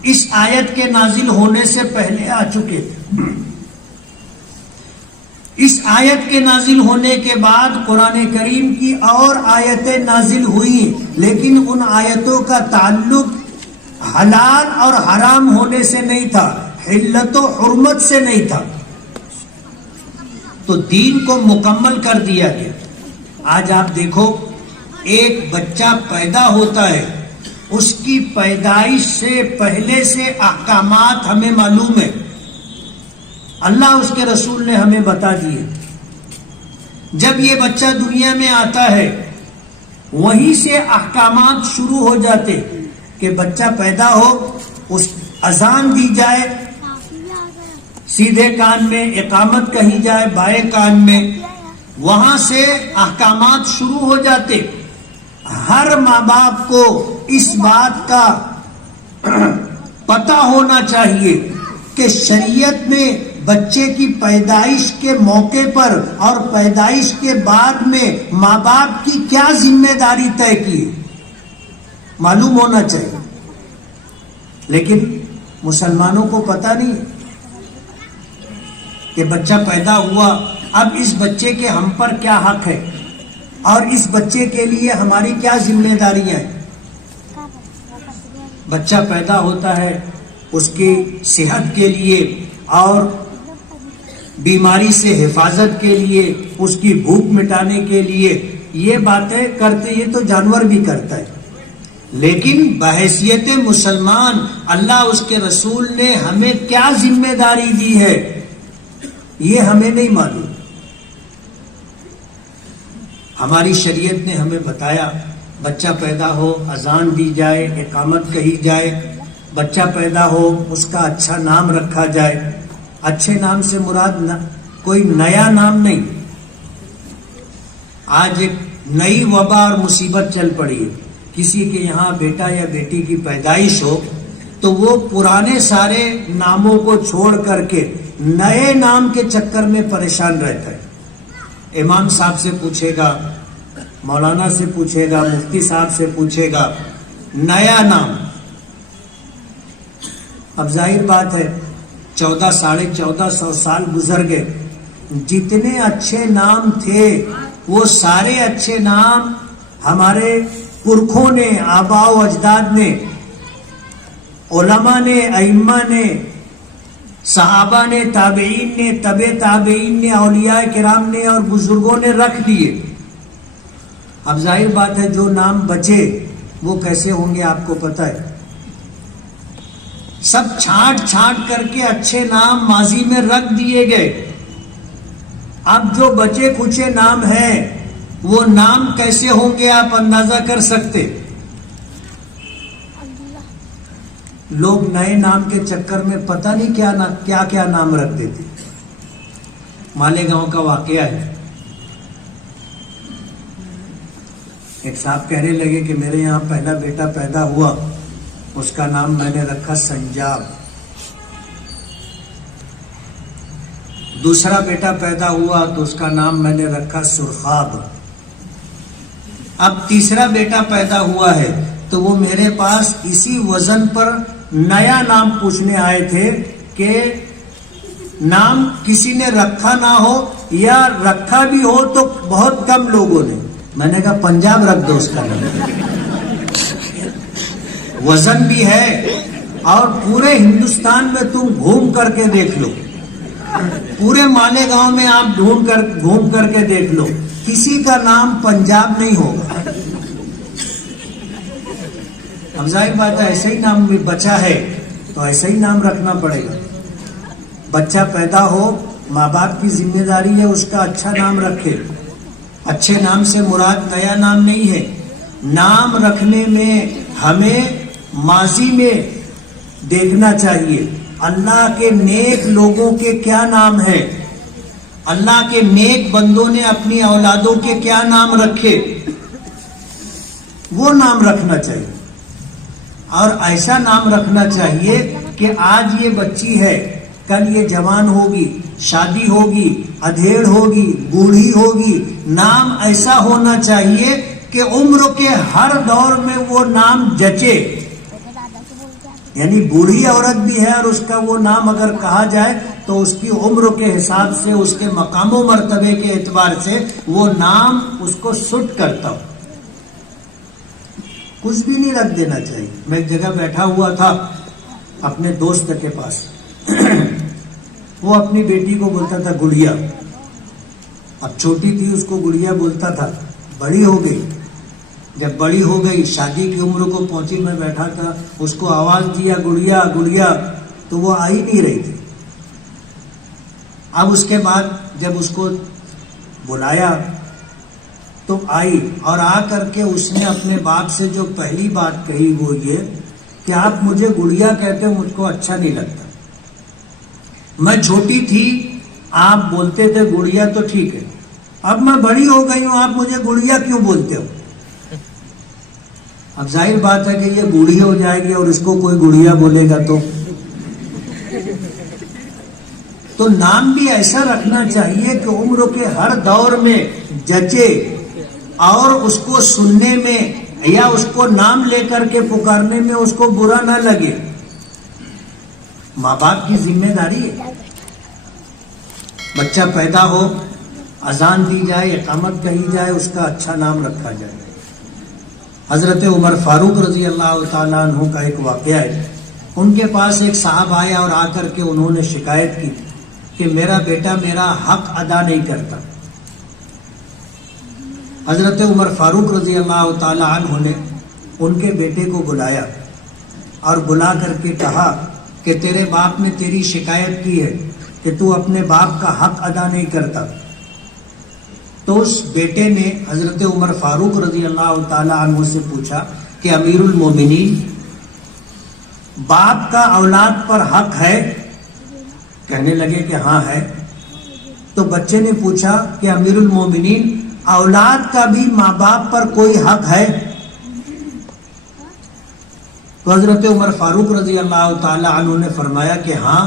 اس آیت کے نازل ہونے سے پہلے آ چکے تھے. اس آیت کے نازل ہونے کے بعد قرآن کریم کی اور آیتیں نازل ہوئی, لیکن ان آیتوں کا تعلق حلال اور حرام ہونے سے نہیں تھا, حلت و حرمت سے نہیں تھا. تو دین کو مکمل کر دیا گیا. آج آپ دیکھو, ایک بچہ پیدا ہوتا ہے, اس کی پیدائش سے پہلے سے احکامات ہمیں معلوم ہے, اللہ اس کے رسول نے ہمیں بتا دیے. جب یہ بچہ دنیا میں آتا ہے وہیں سے احکامات شروع ہو جاتے کہ بچہ پیدا ہو, اس اذان دی جائے سیدھے کان میں, اقامت کہی جائے بائیں کان میں, وہاں سے احکامات شروع ہو جاتے. ہر ماں باپ کو اس بات کا پتہ ہونا چاہیے کہ شریعت میں بچے کی پیدائش کے موقع پر اور پیدائش کے بعد میں ماں باپ کی کیا ذمہ داری طے کی, معلوم ہونا چاہیے. لیکن مسلمانوں کو پتہ نہیں کہ بچہ پیدا ہوا, اب اس بچے کے ہم پر کیا حق ہے اور اس بچے کے لیے ہماری کیا ذمہ داریاں ہیں. بچہ پیدا ہوتا ہے, اس کی صحت کے لیے اور بیماری سے حفاظت کے لیے, اس کی بھوک مٹانے کے لیے یہ باتیں کرتے, یہ تو جانور بھی کرتا ہے. لیکن بحیثیت مسلمان اللہ اس کے رسول نے ہمیں کیا ذمہ داری دی ہے یہ ہمیں نہیں معلوم. ہماری شریعت نے ہمیں بتایا بچہ پیدا ہو اذان دی جائے, اقامت کہی جائے, بچہ پیدا ہو اس کا اچھا نام رکھا جائے. اچھے نام سے مراد کوئی نیا نام نہیں. آج ایک نئی وبا اور مصیبت چل پڑی ہے, کسی کے یہاں بیٹا یا بیٹی کی پیدائش ہو تو وہ پرانے سارے ناموں کو چھوڑ کر کے نئے نام کے چکر میں پریشان رہتا ہے. امام صاحب سے پوچھے گا, مولانا سے پوچھے گا, مفتی صاحب سے پوچھے گا, نیا نام. اب ظاہر بات ہے 1400 سال گزر گئے, جتنے اچھے نام تھے وہ سارے اچھے نام ہمارے پرکھوں نے، آباء و اجداد نے، علماء نے، ائمہ نے، صحابہ نے، تابعین نے، تبع تابعین نے، اولیاء کرام نے اور بزرگوں نے رکھ دیے. اب ظاہر بات ہے جو نام بچے وہ کیسے ہوں گے آپ کو پتہ ہے. سب چھانٹ چھانٹ کر کے اچھے نام ماضی میں رکھ دیے گئے. اب جو بچے کچے نام ہیں وہ نام کیسے ہوں گے آپ اندازہ کر سکتے. لوگ نئے نام کے چکر میں پتہ نہیں کیا کیا نام رکھ دیتے. مالیگاؤں کا واقعہ ہے. ایک صاحب کہنے لگے کہ میرے یہاں پہلا بیٹا پیدا ہوا، اس کا نام میں نے رکھا سنجاب. دوسرا بیٹا پیدا ہوا تو اس کا نام میں نے رکھا سرخاب. اب تیسرا بیٹا پیدا ہوا ہے تو وہ میرے پاس اسی وزن پر نیا نام پوچھنے آئے تھے کہ نام کسی نے رکھا نہ ہو یا رکھا بھی ہو تو بہت کم لوگوں نے. میں نے کہا پنجاب رکھ دو اس کا نام. وزن بھی ہے اور پورے ہندوستان میں تم گھوم کر کے دیکھ لو، پورے مالیگاؤں میں آپ گھوم کر کے دیکھ لو، کسی کا نام پنجاب نہیں ہوگا. اب ظاہر بات ہے ایسا ہی نام بچا ہے تو ایسا ہی نام رکھنا پڑے گا. بچہ پیدا ہو ماں باپ کی ذمہ داری ہے اس کا اچھا نام رکھے. اچھے نام سے مراد نیا نام نہیں ہے. نام رکھنے میں ہمیں ماضی میں دیکھنا چاہیے اللہ کے نیک لوگوں کے کیا نام ہے، اللہ کے نیک بندوں نے اپنی اولادوں کے کیا نام رکھے، وہ نام رکھنا چاہیے. اور ایسا نام رکھنا چاہیے کہ آج یہ بچی ہے، کل یہ جوان ہوگی، شادی ہوگی، ادھیڑ ہوگی، بوڑھی ہوگی. نام ایسا ہونا چاہیے کہ عمر کے ہر دور میں وہ نام جچے. یعنی بوڑھی عورت بھی ہے اور اس کا وہ نام اگر کہا جائے تو اس کی عمر کے حساب سے، اس کے مقام و مرتبے کے اعتبار سے وہ نام اس کو سٹ کرتا ہو. کچھ بھی نہیں رکھ دینا چاہیے. میں ایک جگہ بیٹھا ہوا تھا اپنے دوست کے پاس، وہ اپنی بیٹی کو بولتا تھا گڑیا. اب چھوٹی تھی اس کو گڑیا بولتا تھا. بڑی ہو گئی، جب بڑی ہو گئی شادی کی عمر کو پہنچی، میں بیٹھا تھا اس کو آواز دیا گڑیا گڑیا تو وہ آ ہی نہیں رہی تھی. اب اس کے بعد جب اس کو بلایا تو آئی اور آ کر کے اس نے اپنے باپ سے جو پہلی بات کہی وہ یہ کہ آپ مجھے گڑیا کہتے ہو، مجھ کو اچھا نہیں لگتا. میں چھوٹی تھی آپ بولتے تھے گڑیا تو ٹھیک ہے، اب میں بڑی ہو گئی ہوں آپ مجھے گڑیا کیوں بولتے ہو. اب ظاہر بات ہے کہ یہ بوڑھی ہو جائے گی اور اس کو کوئی گڑیا بولے گا تو نام بھی ایسا رکھنا چاہیے کہ عمر کے ہر دور میں جچے اور اس کو سننے میں یا اس کو نام لے کر کے پکارنے میں اس کو برا نہ لگے. ماں باپ کی ذمہ داری ہے. بچہ پیدا ہو، اذان دی جائے، اقامت کہی جائے، اس کا اچھا نام رکھا جائے. حضرت عمر فاروق رضی اللہ تعالیٰ عنہ کا ایک واقعہ ہے. ان کے پاس ایک صاحب آیا اور آ کر کے انہوں نے شکایت کی کہ میرا بیٹا میرا حق ادا نہیں کرتا. حضرت عمر فاروق رضی اللہ تعالیٰ عنہ نے ان کے بیٹے کو بلایا اور بلا کر کے کہا کہ تیرے باپ نے تیری شکایت کی ہے کہ تو اپنے باپ کا حق ادا نہیں کرتا. تو اس بیٹے نے حضرت عمر فاروق رضی اللہ تعالیٰ عنہ سے پوچھا کہ امیر المومنین، باپ کا اولاد پر حق ہے؟ کہنے لگے کہ ہاں ہے. تو بچے نے پوچھا کہ امیر المومنین، اولاد کا بھی ماں باپ پر کوئی حق ہے؟ تو حضرت عمر فاروق رضی اللہ تعالیٰ عنہ نے فرمایا کہ ہاں،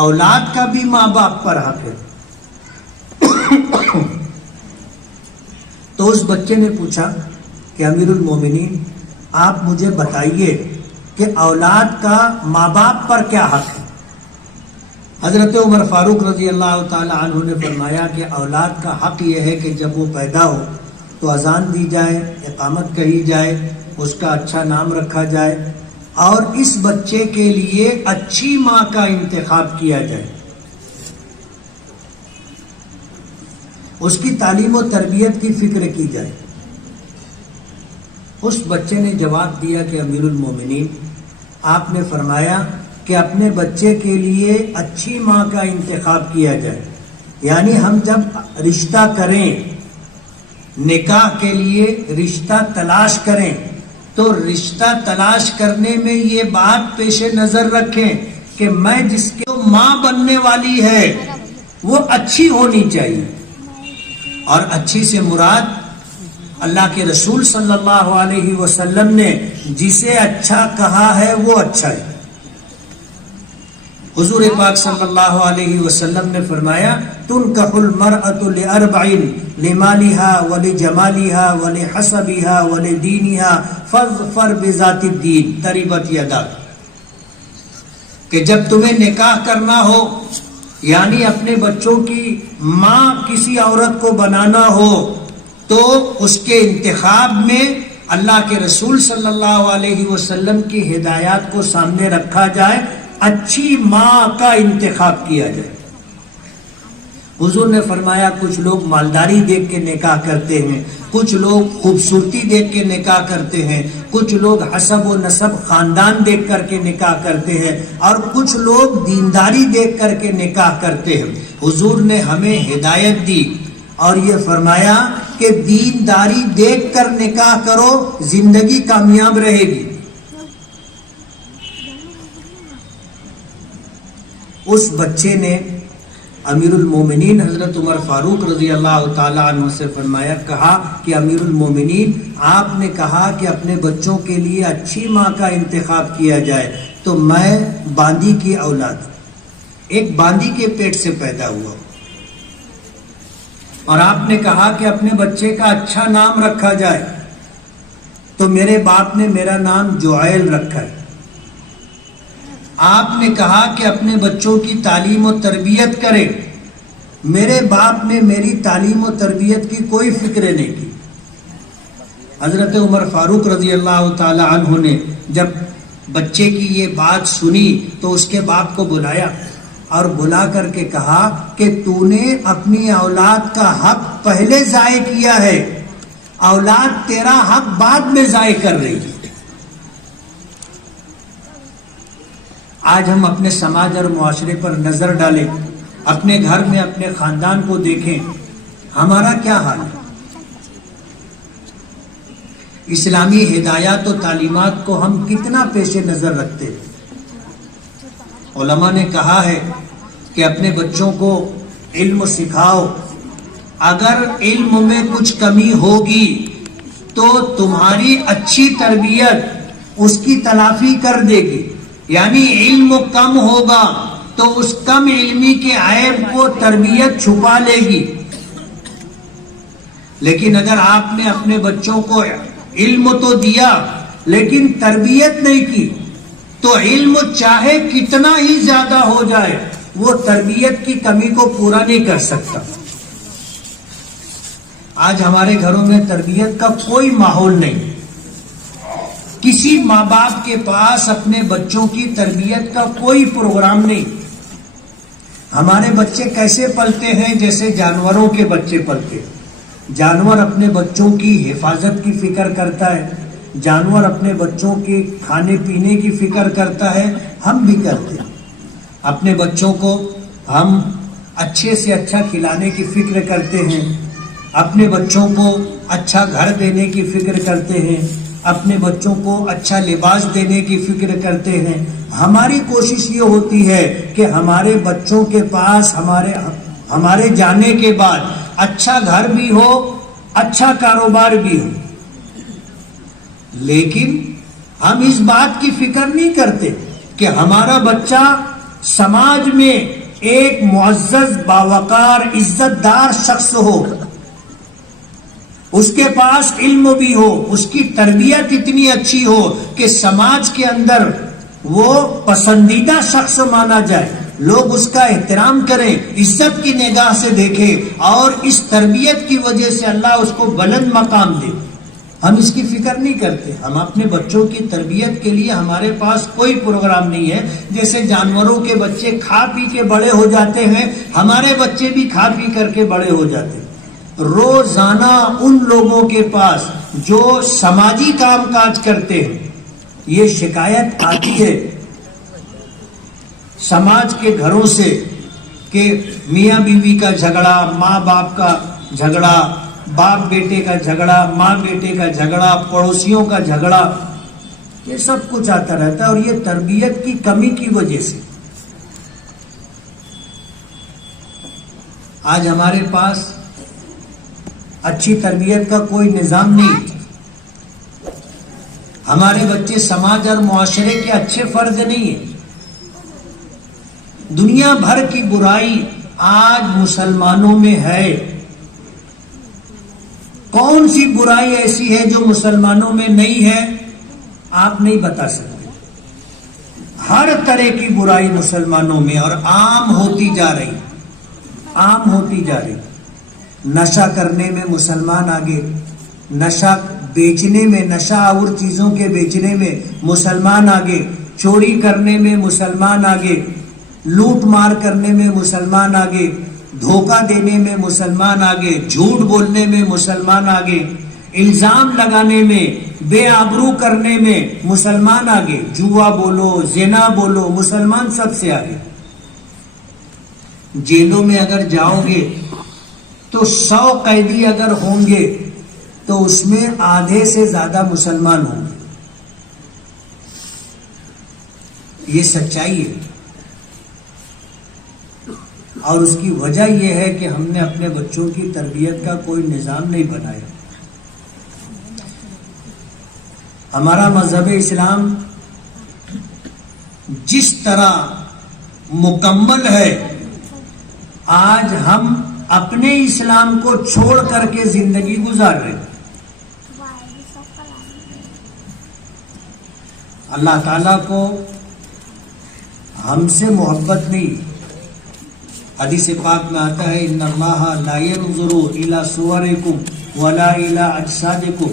اولاد کا بھی ماں باپ پر حق ہے. تو اس بچے نے پوچھا کہ امیر المومنین آپ مجھے بتائیے کہ اولاد کا ماں باپ پر کیا حق ہے؟ حضرت عمر فاروق رضی اللہ تعالی عنہ نے فرمایا کہ اولاد کا حق یہ ہے کہ جب وہ پیدا ہو تو اذان دی جائے، اقامت کہی جائے، اس کا اچھا نام رکھا جائے اور اس بچے کے لیے اچھی ماں کا انتخاب کیا جائے، اس کی تعلیم و تربیت کی فکر کی جائے۔ اس بچے نے جواب دیا کہ امیر المومنین، آپ نے فرمایا کہ اپنے بچے کے لیے اچھی ماں کا انتخاب کیا جائے، یعنی ہم جب رشتہ کریں، نکاح کے لیے رشتہ تلاش کریں تو رشتہ تلاش کرنے میں یہ بات پیش نظر رکھیں کہ میں جس کے ماں بننے والی ہے وہ اچھی ہونی چاہیے، اور اچھی سے مراد اللہ کے رسول صلی اللہ علیہ وسلم نے جسے اچھا کہا ہے وہ اچھا ہے۔ حضور پاک صلی اللہ علیہ وسلم نے فرمایا تنکح المرأة لأربع لمالها ولجمالها ولحسبها ولدینها فاظفر بذات الدین تربت یداک، کہ جب تمہیں نکاح کرنا ہو یعنی اپنے بچوں کی ماں کسی عورت کو بنانا ہو تو اس کے انتخاب میں اللہ کے رسول صلی اللہ علیہ وسلم کی ہدایات کو سامنے رکھا جائے، اچھی ماں کا انتخاب کیا جائے۔ حضور نے فرمایا کچھ لوگ مالداری دیکھ کے نکاح کرتے ہیں، کچھ لوگ خوبصورتی دیکھ کے نکاح کرتے ہیں، کچھ لوگ حسب و نسب خاندان دیکھ کر کے نکاح کرتے ہیں، اور کچھ لوگ دینداری دیکھ کر کے نکاح کرتے ہیں۔ حضور نے ہمیں ہدایت دی اور یہ فرمایا کہ دینداری دیکھ کر نکاح کرو، زندگی کامیاب رہے گی۔ اس بچے نے امیر المومنین حضرت عمر فاروق رضی اللہ تعالی عنہ سے فرمایا، کہا کہ امیر المومنین، آپ نے کہا کہ اپنے بچوں کے لیے اچھی ماں کا انتخاب کیا جائے، تو میں باندی کی اولاد، ایک باندی کے پیٹ سے پیدا ہوا، اور آپ نے کہا کہ اپنے بچے کا اچھا نام رکھا جائے، تو میرے باپ نے میرا نام جوائل رکھا ہے۔ آپ نے کہا کہ اپنے بچوں کی تعلیم و تربیت کرے، میرے باپ نے میری تعلیم و تربیت کی کوئی فکر نہیں کی۔ حضرت عمر فاروق رضی اللہ تعالی عنہ نے جب بچے کی یہ بات سنی تو اس کے باپ کو بلایا اور بلا کر کے کہا کہ تو نے اپنی اولاد کا حق پہلے ضائع کیا ہے، اولاد تیرا حق بعد میں ضائع کر رہی ہے۔ آج ہم اپنے سماج اور معاشرے پر نظر ڈالیں، اپنے گھر میں اپنے خاندان کو دیکھیں، ہمارا کیا حال ہے؟ اسلامی ہدایات و تعلیمات کو ہم کتنا پیش نظر رکھتے ہیں؟ علماء نے کہا ہے کہ اپنے بچوں کو علم سکھاؤ، اگر علم میں کچھ کمی ہوگی تو تمہاری اچھی تربیت اس کی تلافی کر دے گی، یعنی علم کم ہوگا تو اس کم علمی کے عیب کو تربیت چھپا لے گی، لیکن اگر آپ نے اپنے بچوں کو علم تو دیا لیکن تربیت نہیں کی تو علم چاہے کتنا ہی زیادہ ہو جائے وہ تربیت کی کمی کو پورا نہیں کر سکتا۔ آج ہمارے گھروں میں تربیت کا کوئی ماحول نہیں، کسی ماں باپ کے پاس اپنے بچوں کی تربیت کا کوئی پروگرام نہیں۔ ہمارے بچے کیسے پلتے ہیں؟ جیسے جانوروں کے بچے پلتے ہیں۔ جانور اپنے بچوں کی حفاظت کی فکر کرتا ہے، جانور اپنے بچوں کے کھانے پینے کی فکر کرتا ہے، ہم بھی کرتے ہیں۔ اپنے بچوں کو ہم اچھے سے اچھا کھلانے کی فکر کرتے ہیں، اپنے بچوں کو اچھا گھر دینے کی فکر کرتے ہیں، اپنے بچوں کو اچھا لباس دینے کی فکر کرتے ہیں۔ ہماری کوشش یہ ہوتی ہے کہ ہمارے بچوں کے پاس ہمارے جانے کے بعد اچھا گھر بھی ہو، اچھا کاروبار بھی ہو، لیکن ہم اس بات کی فکر نہیں کرتے کہ ہمارا بچہ سماج میں ایک معزز، باوقار، عزت دار شخص ہو، اس کے پاس علم بھی ہو، اس کی تربیت اتنی اچھی ہو کہ سماج کے اندر وہ پسندیدہ شخص مانا جائے، لوگ اس کا احترام کریں، عزت کی نگاہ سے دیکھیں، اور اس تربیت کی وجہ سے اللہ اس کو بلند مقام دے۔ ہم اس کی فکر نہیں کرتے۔ ہم اپنے بچوں کی تربیت کے لیے ہمارے پاس کوئی پروگرام نہیں ہے۔ جیسے جانوروں کے بچے کھا پی کے بڑے ہو جاتے ہیں، ہمارے بچے بھی کھا پی کر کے بڑے ہو جاتے ہیں۔ روزانہ ان لوگوں کے پاس جو سماجی کام کاج کرتے ہیں، یہ شکایت آتی ہے سماج کے گھروں سے کہ میاں بیوی کا جھگڑا، ماں باپ کا جھگڑا، باپ بیٹے کا جھگڑا، ماں بیٹے کا جھگڑا، پڑوسیوں کا جھگڑا، یہ سب کچھ آتا رہتا ہے، اور یہ تربیت کی کمی کی وجہ سے۔ آج ہمارے پاس اچھی تربیت کا کوئی نظام نہیں۔ ہمارے بچے سماج اور معاشرے کے اچھے فرد نہیں ہیں۔ دنیا بھر کی برائی آج مسلمانوں میں ہے۔ کون سی برائی ایسی ہے جو مسلمانوں میں نہیں ہے؟ آپ نہیں بتا سکتے۔ ہر طرح کی برائی مسلمانوں میں، اور عام ہوتی جا رہی، عام ہوتی جا رہی۔ نشہ کرنے میں مسلمان آگے، نشہ بیچنے میں، نشہ اور چیزوں کے بیچنے میں مسلمان آگے، چوری کرنے میں مسلمان آگے، لوٹ مار کرنے میں مسلمان آگے، دھوکہ دینے میں مسلمان آگے، جھوٹ بولنے میں مسلمان آگے، الزام لگانے میں، بے آبرو کرنے میں مسلمان آگے، جوا بولو، زنا بولو، مسلمان سب سے آگے۔ جیلوں میں اگر جاؤ گے تو 100 قیدی اگر ہوں گے تو اس میں آدھے سے زیادہ مسلمان ہوں گے۔ یہ سچائی ہے، اور اس کی وجہ یہ ہے کہ ہم نے اپنے بچوں کی تربیت کا کوئی نظام نہیں بنایا۔ ہمارا مذہب اسلام جس طرح مکمل ہے، آج ہم اپنے اسلام کو چھوڑ کر کے زندگی گزار رہے ہیں۔ اللہ تعالیٰ کو ہم سے محبت نہیں۔ حدیث پاک میں آتا ہے ان اللہ لا ينظر الى صورکم ولا الى اجسادکم،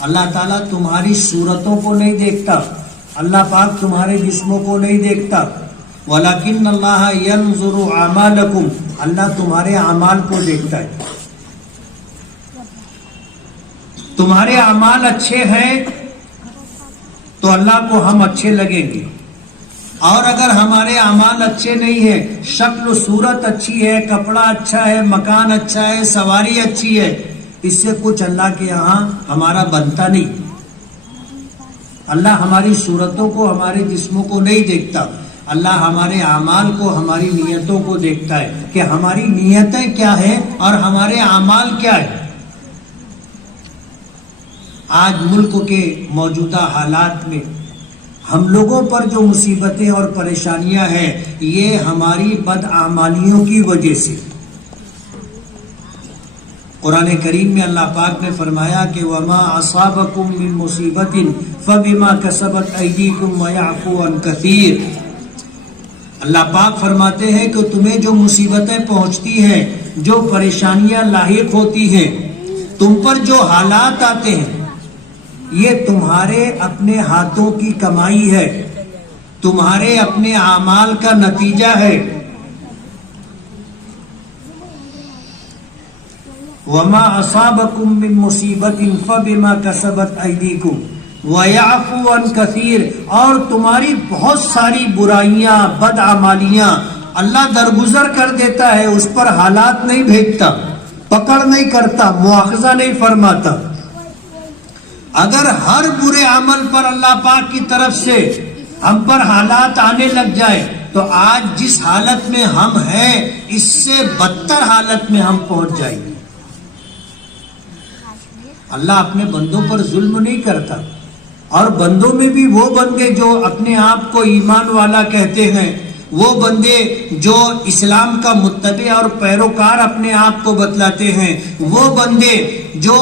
اللہ تعالیٰ تمہاری صورتوں کو نہیں دیکھتا، اللہ پاک تمہارے جسموں کو نہیں دیکھتا، ولیکن اللہ ينظر اعمالکم، اللہ تمہارے اعمال کو دیکھتا ہے۔ تمہارے اعمال اچھے ہیں تو اللہ کو ہم اچھے لگیں گے، اور اگر ہمارے اعمال اچھے نہیں ہیں، شکل و صورت اچھی ہے، کپڑا اچھا ہے، مکان اچھا ہے، سواری اچھی ہے، اس سے کچھ اللہ کے یہاں ہمارا بنتا نہیں۔ اللہ ہماری صورتوں کو، ہمارے جسموں کو نہیں دیکھتا، اللہ ہمارے اعمال کو، ہماری نیتوں کو دیکھتا ہے کہ ہماری نیتیں کیا ہیں اور ہمارے اعمال کیا ہیں۔ آج ملک کے موجودہ حالات میں ہم لوگوں پر جو مصیبتیں اور پریشانیاں ہیں، یہ ہماری بدعمالیوں کی وجہ سے۔ قرآن کریم میں اللہ پاک نے فرمایا کہ وَمَا أَصَابَكُم مِّن مُّصِيبَةٍ فَبِمَا كَسَبَتْ أَيْدِيكُمْ وَيَعْفُو عَن كَثِيرٍ۔ اللہ پاک فرماتے ہیں کہ تمہیں جو مصیبتیں پہنچتی ہیں، جو پریشانیاں لاحق ہوتی ہیں، تم پر جو حالات آتے ہیں، یہ تمہارے اپنے ہاتھوں کی کمائی ہے، تمہارے اپنے اعمال کا نتیجہ ہے۔ وَمَا أَصَابَكُم مِّن مُّصِيبَةٍ فَبِمَا كَسَبَتْ أَيْدِيكُمْ وَيَعْفُو عَن كَثِيرٍ، اور تمہاری بہت ساری برائیاں، بدعمالیاں اللہ درگزر کر دیتا ہے، اس پر حالات نہیں بھیجتا، پکڑ نہیں کرتا، مواخذہ نہیں فرماتا۔ اگر ہر برے عمل پر اللہ پاک کی طرف سے ہم پر حالات آنے لگ جائے تو آج جس حالت میں ہم ہیں اس سے بدتر حالت میں ہم پہنچ جائیں گے۔ اللہ اپنے بندوں پر ظلم نہیں کرتا، اور بندوں میں بھی وہ بندے جو اپنے آپ کو ایمان والا کہتے ہیں، وہ بندے جو اسلام کا متبع اور پیروکار اپنے آپ کو بتلاتے ہیں، وہ بندے جو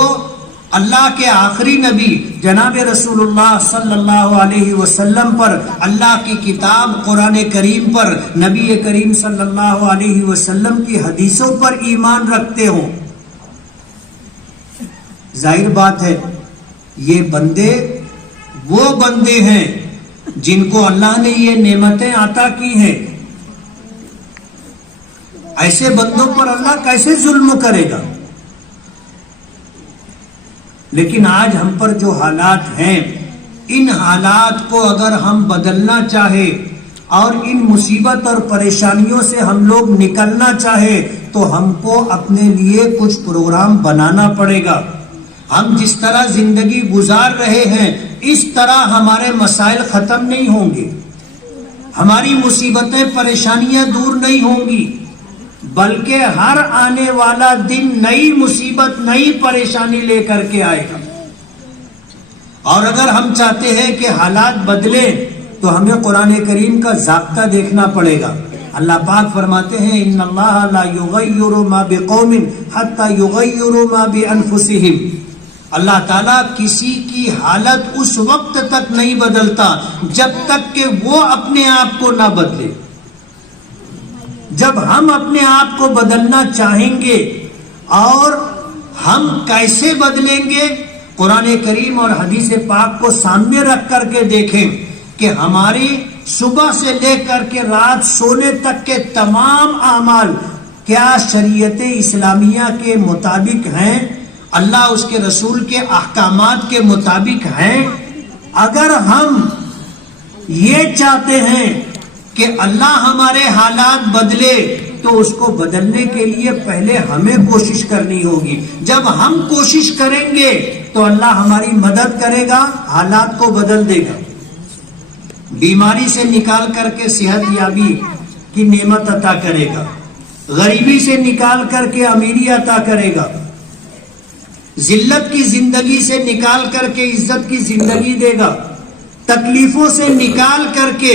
اللہ کے آخری نبی جناب رسول اللہ صلی اللہ علیہ وسلم پر، اللہ کی کتاب قرآن کریم پر، نبی کریم صلی اللہ علیہ وسلم کی حدیثوں پر ایمان رکھتے ہوں، ظاہر بات ہے یہ بندے وہ بندے ہیں جن کو اللہ نے یہ نعمتیں عطا کی ہیں. ایسے بندوں پر اللہ کیسے ظلم کرے گا؟ لیکن آج ہم پر جو حالات ہیں، ان حالات کو اگر ہم بدلنا چاہے اور ان مصیبت اور پریشانیوں سے ہم لوگ نکلنا چاہے تو ہم کو اپنے لیے کچھ پروگرام بنانا پڑے گا. ہم جس طرح زندگی گزار رہے ہیں اس طرح ہمارے مسائل ختم نہیں ہوں گے، ہماری مصیبتیں پریشانیاں دور نہیں ہوں گی، بلکہ ہر آنے والا دن نئی مصیبت نئی پریشانی لے کر کے آئے گا. اور اگر ہم چاہتے ہیں کہ حالات بدلیں تو ہمیں قرآن کریم کا ضابطہ دیکھنا پڑے گا. اللہ پاک فرماتے ہیں ان اللہ لا یغیر ما بقوم حتی یغیروا ما بانفسہم. اللہ تعالیٰ کسی کی حالت اس وقت تک نہیں بدلتا جب تک کہ وہ اپنے آپ کو نہ بدلے. جب ہم اپنے آپ کو بدلنا چاہیں گے، اور ہم کیسے بدلیں گے؟ قرآن کریم اور حدیث پاک کو سامنے رکھ کر کے دیکھیں کہ ہماری صبح سے لے کر کے رات سونے تک کے تمام اعمال کیا شریعت اسلامیہ کے مطابق ہیں، اللہ اس کے رسول کے احکامات کے مطابق ہیں. اگر ہم یہ چاہتے ہیں کہ اللہ ہمارے حالات بدلے تو اس کو بدلنے کے لیے پہلے ہمیں کوشش کرنی ہوگی. جب ہم کوشش کریں گے تو اللہ ہماری مدد کرے گا، حالات کو بدل دے گا. بیماری سے نکال کر کے صحت یابی کی نعمت عطا کرے گا، غریبی سے نکال کر کے امیری عطا کرے گا، ذلت کی زندگی سے نکال کر کے عزت کی زندگی دے گا، تکلیفوں سے نکال کر کے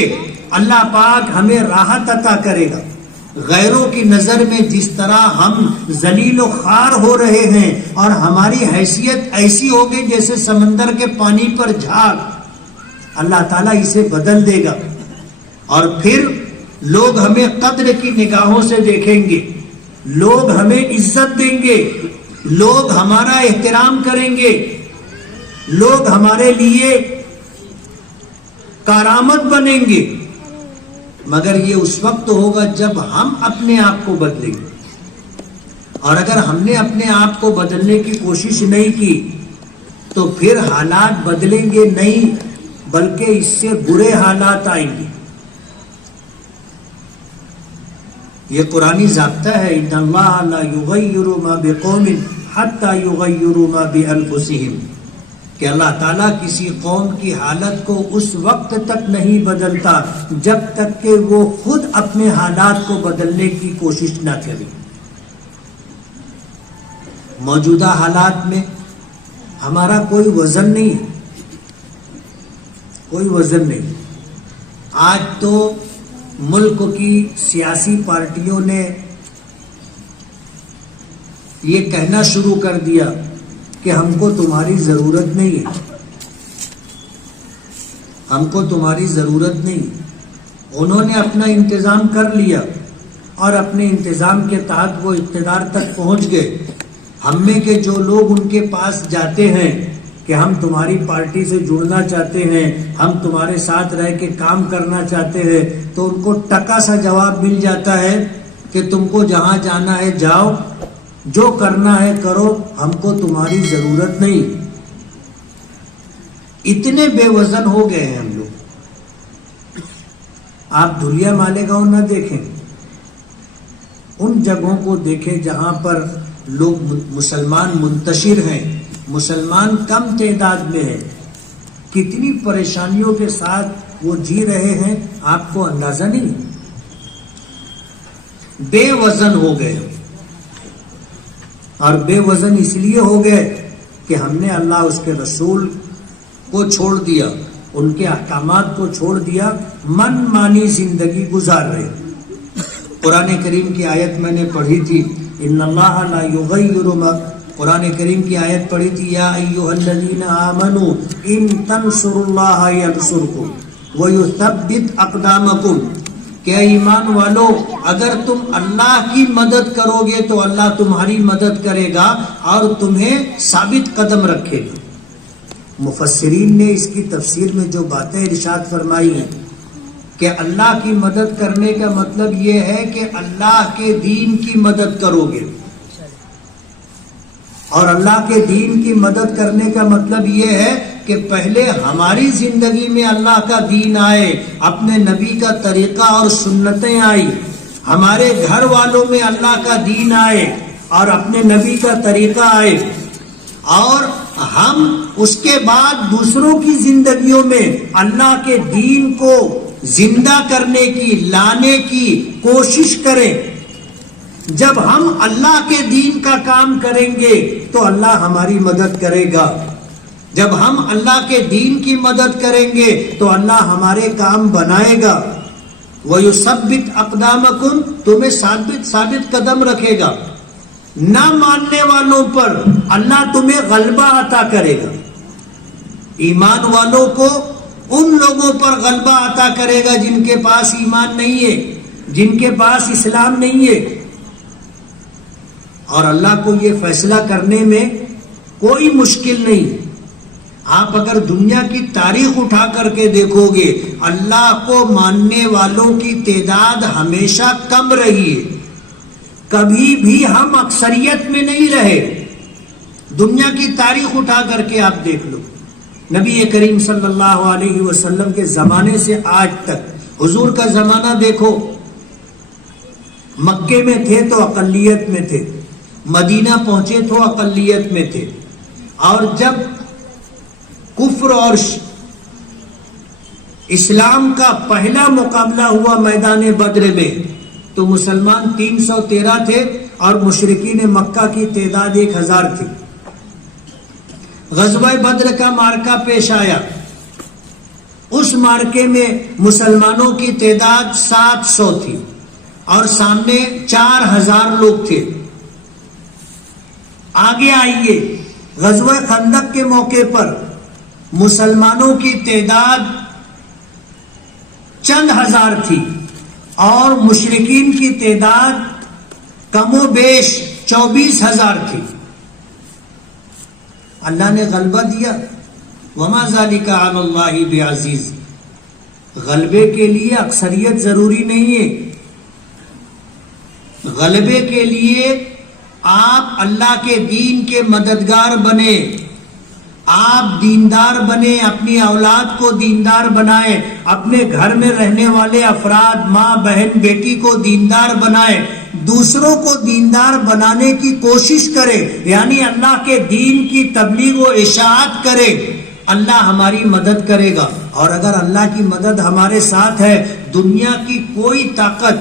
اللہ پاک ہمیں راحت عطا کرے گا. غیروں کی نظر میں جس طرح ہم ذلیل و خوار ہو رہے ہیں اور ہماری حیثیت ایسی ہوگی جیسے سمندر کے پانی پر جھاگ، اللہ تعالیٰ اسے بدل دے گا. اور پھر لوگ ہمیں قدر کی نگاہوں سے دیکھیں گے، لوگ ہمیں عزت دیں گے، لوگ ہمارا احترام کریں گے، لوگ ہمارے لیے کارآمد بنیں گے. مگر یہ اس وقت ہوگا جب ہم اپنے آپ کو بدلیں گے. اور اگر ہم نے اپنے آپ کو بدلنے کی کوشش نہیں کی تو پھر حالات بدلیں گے نہیں، بلکہ اس سے برے حالات آئیں گے. یہ قرآنی ضابطہ ہے ان اللہ لا یغیر ما بقوم حتی یغیروا ما بانفسہم، کہ اللہ تعالیٰ کسی قوم کی حالت کو اس وقت تک نہیں بدلتا جب تک کہ وہ خود اپنے حالات کو بدلنے کی کوشش نہ کرے. موجودہ حالات میں ہمارا کوئی وزن نہیں ہے، کوئی وزن نہیں. آج تو ملک کی سیاسی پارٹیوں نے یہ کہنا شروع کر دیا کہ ہم کو تمہاری ضرورت نہیں ہے، ہم کو تمہاری ضرورت نہیں. انہوں نے اپنا انتظام کر لیا اور اپنے انتظام کے تحت وہ اقتدار تک پہنچ گئے. ہم میں کے جو لوگ ان کے پاس جاتے ہیں کہ ہم تمہاری پارٹی سے جڑنا چاہتے ہیں، ہم تمہارے ساتھ رہ کے کام کرنا چاہتے ہیں، تو ان کو ٹکا سا جواب مل جاتا ہے کہ تم کو جہاں جانا ہے جاؤ، جو کرنا ہے کرو، ہم کو تمہاری ضرورت نہیں. اتنے بے وزن ہو گئے ہیں ہم لوگ. آپ دھلیا مالیگاؤں نہ دیکھیں، ان جگہوں کو دیکھیں جہاں پر لوگ مسلمان منتشر ہیں، مسلمان کم تعداد میں ہیں، کتنی پریشانیوں کے ساتھ وہ جی رہے ہیں، آپ کو اندازہ نہیں. بے وزن ہو گئے، اور بے وزن اس لیے ہو گئے کہ ہم نے اللہ اس کے رسول کو چھوڑ دیا، ان کے احکامات کو چھوڑ دیا، من مانی زندگی گزار رہے. قرآن کریم کی آیت میں نے پڑھی تھی ان اللہ لا یغیر ما قرآن کریم کی آیت پڑھی تھی، یا ایھا الذین آمنوا ان تنصروا اللہ ینصرکم ویثبت اقدامکم، کہ ایمان والو اگر تم اللہ کی مدد کرو گے تو اللہ تمہاری مدد کرے گا اور تمہیں ثابت قدم رکھے گا۔ مفسرین نے اس کی تفسیر میں جو باتیں ارشاد فرمائی ہیں کہ اللہ کی مدد کرنے کا مطلب یہ ہے کہ اللہ کے دین کی مدد کرو گے، اور اللہ کے دین کی مدد کرنے کا مطلب یہ ہے کہ پہلے ہماری زندگی میں اللہ کا دین آئے، اپنے نبی کا طریقہ اور سنتیں آئی، ہمارے گھر والوں میں اللہ کا دین آئے اور اپنے نبی کا طریقہ آئے، اور ہم اس کے بعد دوسروں کی زندگیوں میں اللہ کے دین کو زندہ کرنے کی، لانے کی کوشش کریں۔ جب ہم اللہ کے دین کا کام کریں گے تو اللہ ہماری مدد کرے گا، جب ہم اللہ کے دین کی مدد کریں گے تو اللہ ہمارے کام بنائے گا۔ وَيُثَبِّتْ أَقْدَامَكُمْ، تمہیں ثابت قدم رکھے گا۔ نہ ماننے والوں پر اللہ تمہیں غلبہ عطا کرے گا، ایمان والوں کو ان لوگوں پر غلبہ عطا کرے گا جن کے پاس ایمان نہیں ہے، جن کے پاس اسلام نہیں ہے۔ اور اللہ کو یہ فیصلہ کرنے میں کوئی مشکل نہیں۔ آپ اگر دنیا کی تاریخ اٹھا کر کے دیکھو گے، اللہ کو ماننے والوں کی تعداد ہمیشہ کم رہی ہے، کبھی بھی ہم اکثریت میں نہیں رہے۔ دنیا کی تاریخ اٹھا کر کے آپ دیکھ لو، نبی کریم صلی اللہ علیہ وسلم کے زمانے سے آج تک، حضور کا زمانہ دیکھو، مکے میں تھے تو اقلیت میں تھے، مدینہ پہنچے تو اقلیت میں تھے، اور جب کفر اور اسلام کا پہلا مقابلہ ہوا میدان بدر میں تو مسلمان 313 تھے اور مشرکین مکہ کی تعداد 1000 تھی۔ غزوہ بدر کا مارکہ پیش آیا، اس مارکے میں مسلمانوں کی تعداد 700 تھی اور سامنے 4000 لوگ تھے۔ آگے آئیے، غزوہ خندق کے موقع پر مسلمانوں کی تعداد چند ہزار تھی اور مشرکین کی تعداد کم و بیش 24,000 تھی۔ اللہ نے غلبہ دیا، وما ذالک علی اللہ بعزیز۔ غلبے کے لیے اکثریت ضروری نہیں ہے، غلبے کے لیے آپ اللہ کے دین کے مددگار بنے، آپ دیندار بنے، اپنی اولاد کو دیندار بنائیں، اپنے گھر میں رہنے والے افراد، ماں بہن بیٹی کو دیندار بنائیں، دوسروں کو دیندار بنانے کی کوشش کریں، یعنی اللہ کے دین کی تبلیغ و اشاعت کریں، اللہ ہماری مدد کرے گا۔ اور اگر اللہ کی مدد ہمارے ساتھ ہے، دنیا کی کوئی طاقت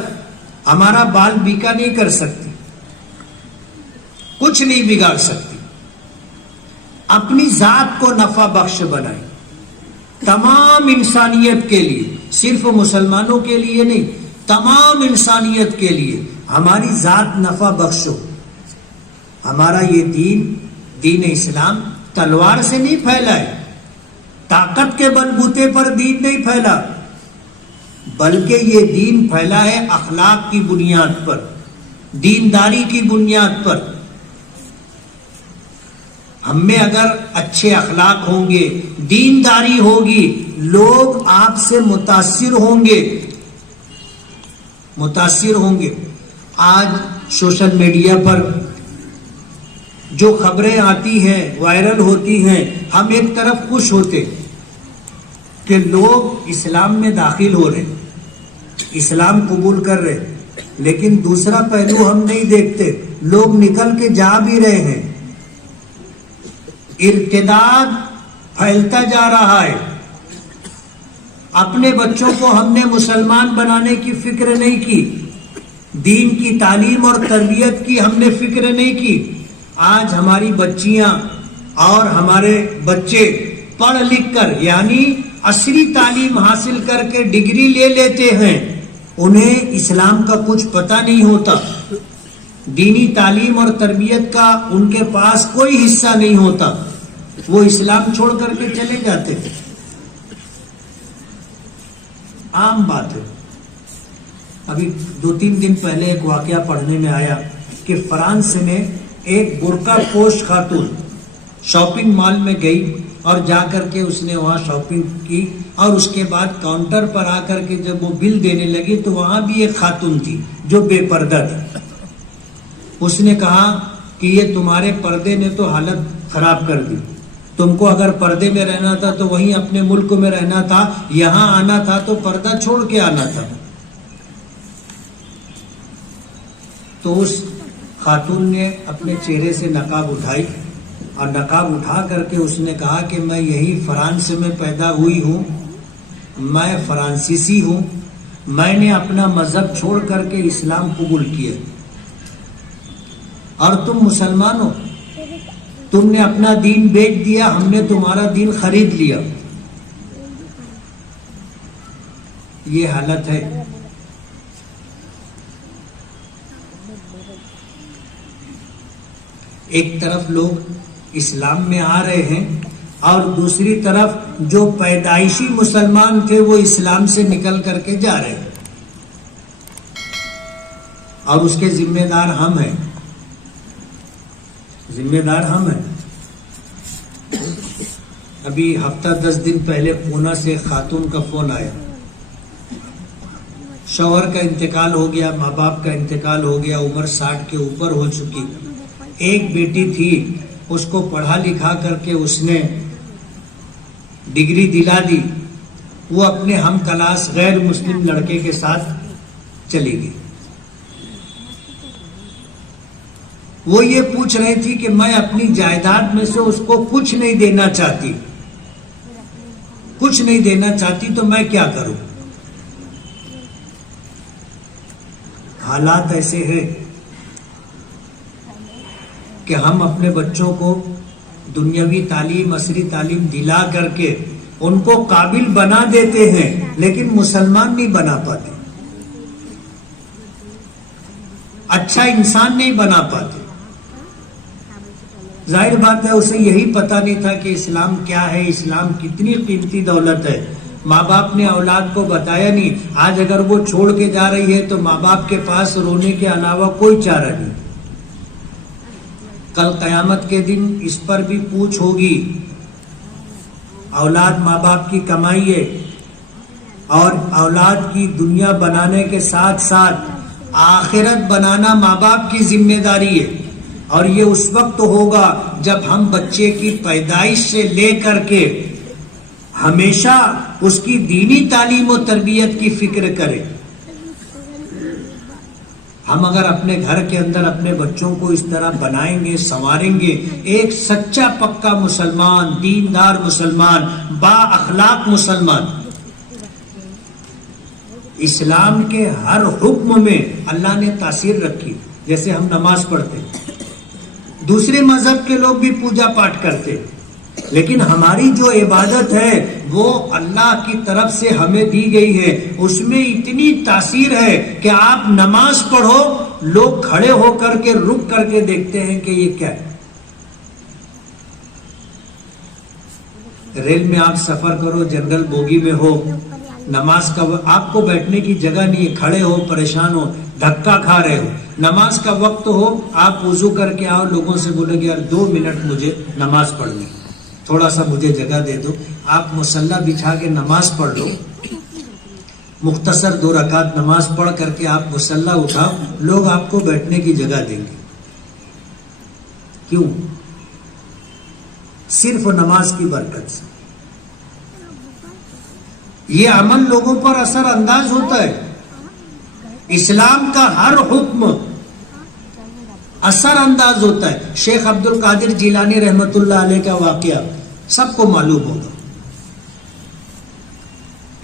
ہمارا بال بیکا نہیں کر سکتی، کچھ نہیں بگاڑ سکتی۔ اپنی ذات کو نفع بخش بنائیں، تمام انسانیت کے لیے، صرف مسلمانوں کے لیے نہیں، تمام انسانیت کے لیے ہماری ذات نفع بخشو۔ ہمارا یہ دین اسلام تلوار سے نہیں پھیلا ہے، طاقت کے بلبوتے پر دین نہیں پھیلا، بلکہ یہ دین پھیلا ہے اخلاق کی بنیاد پر، دینداری کی بنیاد پر۔ ہم میں اگر اچھے اخلاق ہوں گے، دینداری ہوگی، لوگ آپ سے متاثر ہوں گے۔ آج سوشل میڈیا پر جو خبریں آتی ہیں، وائرل ہوتی ہیں، ہم ایک طرف خوش ہوتے کہ لوگ اسلام میں داخل ہو رہے، اسلام قبول کر رہے، لیکن دوسرا پہلو ہم نہیں دیکھتے، لوگ نکل کے جا بھی رہے ہیں، ارتداد پھیلتا جا رہا ہے۔ اپنے بچوں کو ہم نے مسلمان بنانے کی فکر نہیں کی، دین کی تعلیم اور تربیت کی ہم نے فکر نہیں کی۔ آج ہماری بچیاں اور ہمارے بچے پڑھ لکھ کر، یعنی عصری تعلیم حاصل کر کے ڈگری لے لیتے ہیں، انہیں اسلام کا کچھ پتہ نہیں ہوتا، دینی تعلیم اور تربیت کا ان کے پاس کوئی حصہ نہیں ہوتا، وہ اسلام چھوڑ کر کے چلے جاتے تھے. عام بات ہے. ابھی 2-3 دن پہلے ایک واقعہ پڑھنے میں آیا کہ فرانس میں ایک برقع پوش خاتون شاپنگ مال میں گئی اور جا کر کے اس نے وہاں شاپنگ کی، اور اس کے بعد کاؤنٹر پر آ کر کے جب وہ بل دینے لگی تو وہاں بھی ایک خاتون تھی جو بے پردہ تھی. اس نے کہا کہ یہ تمہارے پردے نے تو حالت خراب کر دی، تم کو اگر پردے میں رہنا تھا تو وہیں اپنے ملک میں رہنا تھا، یہاں آنا تھا تو پردہ چھوڑ کے آنا تھا. تو اس خاتون نے اپنے چہرے سے نقاب اٹھائی اور نقاب اٹھا کر کے اس نے کہا کہ میں یہی فرانس میں پیدا ہوئی ہوں، میں فرانسیسی ہوں، میں نے اپنا مذہب چھوڑ کر کے اسلام قبول کیا، اور تم مسلمان ہو، تم نے اپنا دین بیچ دیا، ہم نے تمہارا دین خرید لیا. یہ حالت ہے. ایک طرف لوگ اسلام میں آ رہے ہیں اور دوسری طرف جو پیدائشی مسلمان تھے وہ اسلام سے نکل کر کے جا رہے ہیں، اور اس کے ذمہ دار ہم ہیں. ذمہ دار ہم ہیں. ابھی ہفتہ 10 دن پہلے پونا سے خاتون کا فون آیا، شوہر کا انتقال ہو گیا، ماں باپ کا انتقال ہو گیا، عمر 60 کے اوپر ہو چکی. ایک بیٹی تھی، اس کو پڑھا لکھا کر کے اس نے ڈگری دلا دی، وہ اپنے ہم کلاس غیر مسلم لڑکے کے ساتھ چلی گئی. وہ یہ پوچھ رہی تھی کہ میں اپنی جائیداد میں سے اس کو کچھ نہیں دینا چاہتی، کچھ نہیں دینا چاہتی، تو میں کیا کروں؟ حالات ایسے ہیں کہ ہم اپنے بچوں کو دنیاوی تعلیم، عصری تعلیم دلا کر کے ان کو قابل بنا دیتے ہیں، لیکن مسلمان نہیں بنا پاتے، اچھا انسان نہیں بنا پاتے. ظاہر بات ہے اسے یہی پتہ نہیں تھا کہ اسلام کیا ہے، اسلام کتنی قیمتی دولت ہے. ماں باپ نے اولاد کو بتایا نہیں. آج اگر وہ چھوڑ کے جا رہی ہے تو ماں باپ کے پاس رونے کے علاوہ کوئی چارہ نہیں. کل قیامت کے دن اس پر بھی پوچھ ہوگی. اولاد ماں باپ کی کمائی ہے، اور اولاد کی دنیا بنانے کے ساتھ ساتھ آخرت بنانا ماں باپ کی ذمہ داری ہے. اور یہ اس وقت ہوگا جب ہم بچے کی پیدائش سے لے کر کے ہمیشہ اس کی دینی تعلیم و تربیت کی فکر کریں. ہم اگر اپنے گھر کے اندر اپنے بچوں کو اس طرح بنائیں گے، سنواریں گے، ایک سچا پکا مسلمان، دیندار مسلمان، با اخلاق مسلمان. اسلام کے ہر حکم میں اللہ نے تاثیر رکھی. جیسے ہم نماز پڑھتے، دوسرے مذہب کے لوگ بھی پوجا پاٹ کرتے، لیکن ہماری جو عبادت ہے وہ اللہ کی طرف سے ہمیں دی گئی ہے. اس میں اتنی تاثیر ہے کہ آپ نماز پڑھو، لوگ کھڑے ہو کر کے رک کر کے دیکھتے ہیں کہ یہ کیا ہے. ریل میں آپ سفر کرو، جنرل بوگی میں ہو، نماز کا آپ کو بیٹھنے کی جگہ نہیں ہے، کھڑے ہو، پریشان ہو، دھکا کھا رہے ہو. نماز کا وقت ہو، آپ وضو کر کے آؤ، لوگوں سے بولے گے یار 2 منٹ مجھے نماز پڑھنی، تھوڑا سا مجھے جگہ دے دو. آپ مصلی بچھا کے نماز پڑھ لو، مختصر 2 رکعت نماز پڑھ کر کے آپ مصلی اٹھاؤ، لوگ آپ کو بیٹھنے کی جگہ دیں گے. کیوں؟ صرف نماز کی برکت سے. یہ عمل لوگوں پر اثر انداز ہوتا ہے. اسلام کا ہر حکم اثر انداز ہوتا ہے. شیخ عبد القادر جیلانی رحمت اللہ علیہ کا واقعہ سب کو معلوم ہوگا.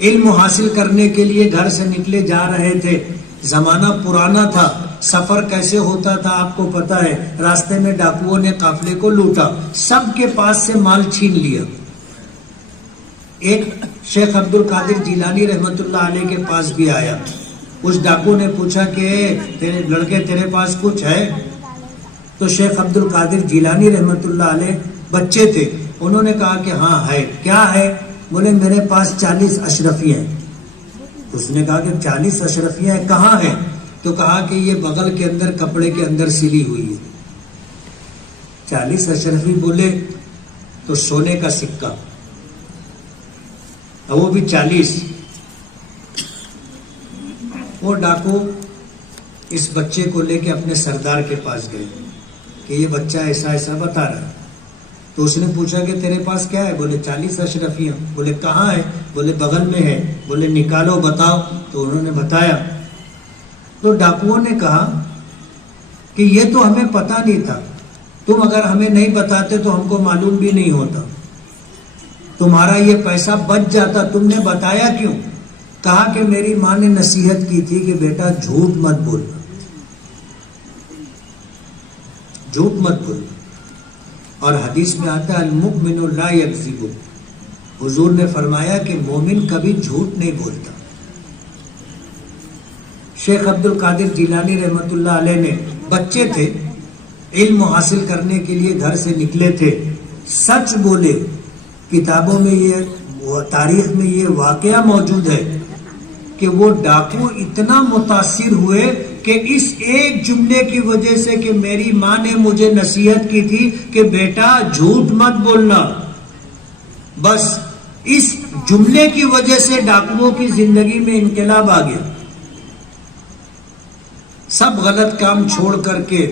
علم حاصل کرنے کے لیے گھر سے نکلے جا رہے تھے. زمانہ پرانا تھا، سفر کیسے ہوتا تھا آپ کو پتا ہے. راستے میں ڈاکوؤں نے قافلے کو لوٹا، سب کے پاس سے مال چھین لیا. ایک شیخ عبد القادر جیلانی رحمت اللہ علیہ کے پاس بھی آیا اس ڈاکو نے پوچھا کہ تیرے لڑکے تیرے پاس کچھ ہے؟ تو شیخ عبد القادر جیلانی رحمت اللہ علیہ بچے تھے، انہوں نے کہا کہ ہاں ہے۔ کیا ہے؟ بولے میرے پاس 40 اشرفیاں ہیں۔ اس نے کہا کہ 40 اشرفیاں کہاں ہیں؟ تو کہا کہ یہ بغل کے اندر کپڑے کے اندر سلی ہوئی ہے۔ 40 اشرفی بولے تو سونے کا سکہ، وہ بھی 40۔ وہ ڈاکو اس بچے کو لے کے اپنے سردار کے پاس گئے کہ یہ بچہ ایسا ایسا بتا رہا ہے۔ تو اس نے پوچھا کہ تیرے پاس کیا ہے؟ بولے 40 اشرفیاں۔ بولے کہاں ہے؟ بولے بغل میں ہے۔ بولے نکالو بتاؤ۔ تو انہوں نے بتایا۔ تو ڈاکوؤں نے کہا کہ یہ تو ہمیں پتہ نہیں تھا، تم اگر ہمیں نہیں بتاتے تو ہم کو معلوم بھی نہیں ہوتا، تمہارا یہ پیسہ بچ جاتا، تم نے بتایا کیوں؟ کہا کہ میری ماں نے نصیحت کی تھی کہ بیٹا جھوٹ مت بولنا، جھوٹ مت بولنا۔ اور حدیث میں آتا ہے المؤمن لا یکذب، حضور نے فرمایا کہ مومن کبھی جھوٹ نہیں بولتا۔ شیخ عبد القادر جیلانی رحمت اللہ علیہ نے بچے تھے، علم حاصل کرنے کے لیے گھر سے نکلے تھے، سچ بولے۔ کتابوں میں یہ تاریخ میں یہ واقعہ موجود ہے کہ وہ ڈاکو اتنا متاثر ہوئے کہ اس ایک جملے کی وجہ سے کہ میری ماں نے مجھے نصیحت کی تھی کہ بیٹا جھوٹ مت بولنا، بس اس جملے کی وجہ سے ڈاکوؤں کی زندگی میں انقلاب آ گیا۔ سب غلط کام چھوڑ کر کے،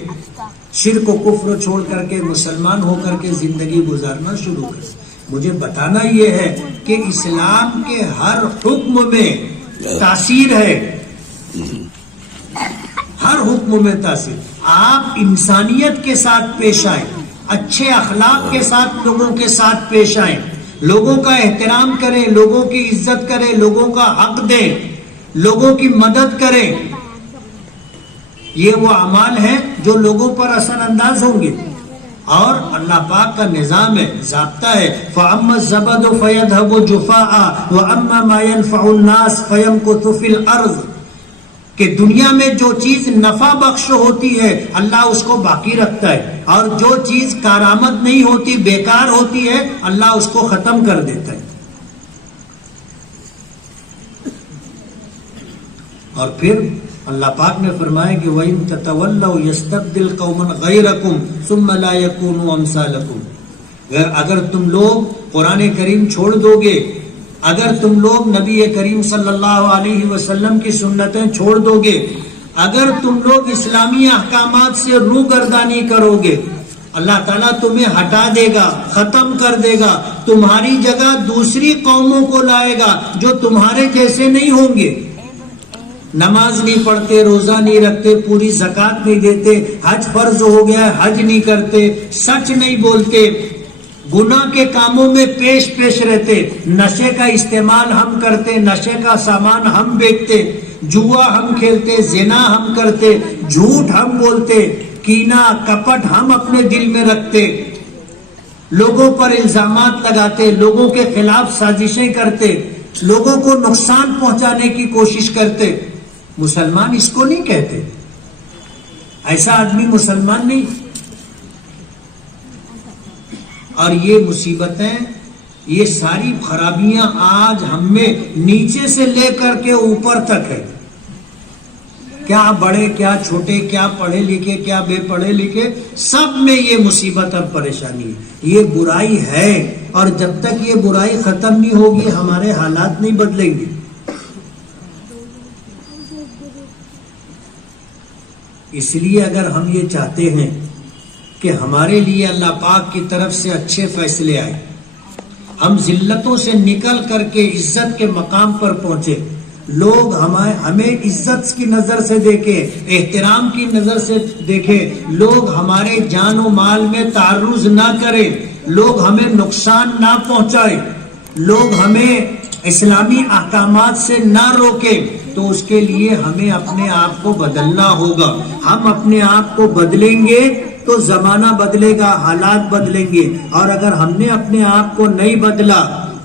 شرک و کفر چھوڑ کر کے مسلمان ہو کر کے زندگی گزارنا شروع کر۔ مجھے بتانا یہ ہے کہ اسلام کے ہر حکم میں تاثیر ہے، ہر حکم میں تاثیر۔ آپ انسانیت کے ساتھ پیش آئیں، اچھے اخلاق کے ساتھ لوگوں کے ساتھ پیش آئیں، لوگوں کا احترام کریں، لوگوں کی عزت کریں، لوگوں کا حق دیں، لوگوں کی مدد کریں۔ یہ وہ اعمال ہیں جو لوگوں پر اثر انداز ہوں گے۔ اور اللہ پاک کا نظام ہے، ضابطہ ہے، فَأَمَّا الزَّبَدُ فَيَذْهَبُ جُفَاءً وَأَمَّا مَا يَنْفَعُ النَّاسَ فَيَمْكُثُ فِي الْأَرْضِ، کہ دنیا میں جو چیز نفع بخش ہوتی ہے اللہ اس کو باقی رکھتا ہے، اور جو چیز کارآمد نہیں ہوتی، بیکار ہوتی ہے، اللہ اس کو ختم کر دیتا ہے۔ اور پھر اللہ پاک نے فرمایا کہ وَإِن تَتَوَلَّوْا يَسْتَبْدِلْ قَوْمًا غَيْرَكُمْ ثُمَّ لَا يَكُونُوا أَمْثَالَكُمْ۔ اگر تم لوگ قرآن کریم چھوڑ دو گے، اگر تم لوگ نبی کریم صلی اللہ علیہ وسلم کی سنتیں چھوڑ دو گے، اگر تم لوگ اسلامی احکامات سے روگردانی کرو گے، اللہ تعالیٰ تمہیں ہٹا دے گا، ختم کر دے گا، تمہاری جگہ دوسری قوموں کو لائے گا جو تمہارے جیسے نہیں ہوں گے، نماز نہیں پڑھتے، روزہ نہیں رکھتے، پوری زکوٰۃ نہیں دیتے، حج فرض ہو گیا ہے حج نہیں کرتے، سچ نہیں بولتے، گناہ کے کاموں میں پیش رہتے، نشے کا استعمال ہم کرتے، نشے کا سامان ہم بیچتے، جوا ہم کھیلتے، زنا ہم کرتے، جھوٹ ہم بولتے، کینہ کپٹ ہم اپنے دل میں رکھتے، لوگوں پر الزامات لگاتے، لوگوں کے خلاف سازشیں کرتے، لوگوں کو نقصان پہنچانے کی کوشش کرتے۔ مسلمان اس کو نہیں کہتے، ایسا آدمی مسلمان نہیں۔ اور یہ مصیبتیں، یہ ساری خرابیاں آج ہم میں نیچے سے لے کر کے اوپر تک ہے، کیا بڑے کیا چھوٹے، کیا پڑھے لکھے کیا بے پڑھے لکھے، سب میں یہ مصیبت اور پریشانی ہے، یہ برائی ہے۔ اور جب تک یہ برائی ختم نہیں ہوگی ہمارے حالات نہیں بدلیں گے۔ اس لیے اگر ہم یہ چاہتے ہیں کہ ہمارے لیے اللہ پاک کی طرف سے اچھے فیصلے آئے، ہم ذلتوں سے نکل کر کے عزت کے مقام پر پہنچے، لوگ ہمیں عزت کی نظر سے دیکھیں، احترام کی نظر سے دیکھیں، لوگ ہمارے جان و مال میں تعرض نہ کریں، لوگ ہمیں نقصان نہ پہنچائے، لوگ ہمیں اسلامی احکامات سے نہ روکیں، تو اس کے لیے ہمیں اپنے آپ کو بدلنا ہوگا۔ ہم اپنے آپ کو بدلیں گے تو زمانہ بدلے گا، حالات بدلیں گے، اور اگر ہم نے اپنے آپ کو نہیں بدلا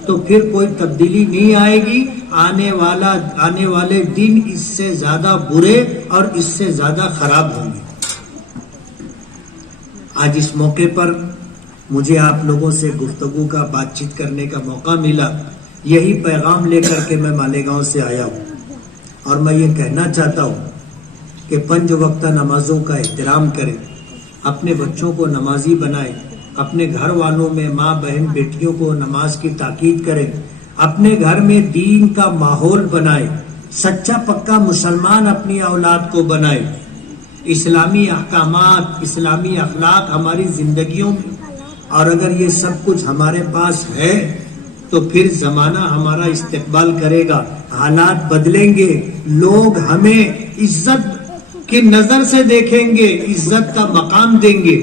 تو پھر کوئی تبدیلی نہیں آئے گی۔ آنے والے دن اس سے زیادہ برے اور اس سے زیادہ خراب ہوں گے۔ آج اس موقع پر مجھے آپ لوگوں سے گفتگو کا بات چیت کرنے کا موقع ملا، یہی پیغام لے کر کے میں مالیگاؤں سے آیا ہوں، اور میں یہ کہنا چاہتا ہوں کہ 5 وقتہ نمازوں کا احترام کریں، اپنے بچوں کو نمازی بنائیں، اپنے گھر والوں میں ماں بہن بیٹیوں کو نماز کی تاکید کریں، اپنے گھر میں دین کا ماحول بنائیں، سچا پکا مسلمان اپنی اولاد کو بنائیں، اسلامی احکامات اسلامی اخلاق ہماری زندگیوں میں، اور اگر یہ سب کچھ ہمارے پاس ہے تو پھر زمانہ ہمارا استقبال کرے گا، حالات بدلیں گے، لوگ ہمیں عزت کی نظر سے دیکھیں گے، عزت کا مقام دیں گے۔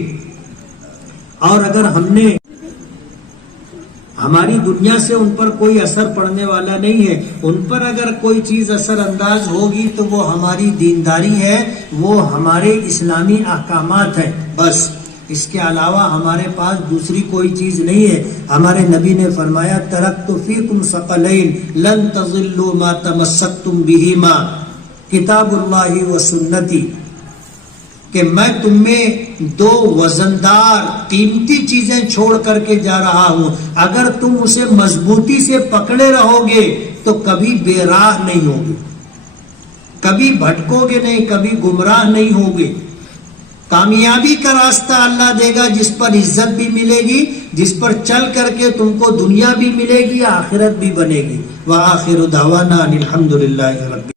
اور اگر ہم نے ہماری دنیا سے ان پر کوئی اثر پڑنے والا نہیں ہے، ان پر اگر کوئی چیز اثر انداز ہوگی تو وہ ہماری دینداری ہے، وہ ہمارے اسلامی احکامات ہیں، بس اس کے علاوہ ہمارے پاس دوسری کوئی چیز نہیں ہے۔ ہمارے نبی نے فرمایا ترکت فیکم ثقلین لن تضلوا ما تمسکتم بہما کتاب اللہ و سنتی، کہ میں تم میں 2 وزندار قیمتی چیزیں چھوڑ کر کے جا رہا ہوں، اگر تم اسے مضبوطی سے پکڑے رہو گے تو کبھی بے راہ نہیں ہوگے، کبھی بھٹکو گے نہیں، کبھی گمراہ نہیں ہوگے۔ کامیابی کا راستہ اللہ دے گا، جس پر عزت بھی ملے گی، جس پر چل کر کے تم کو دنیا بھی ملے گی، آخرت بھی بنے گی۔ وآخر دعوانا الحمدللہ رب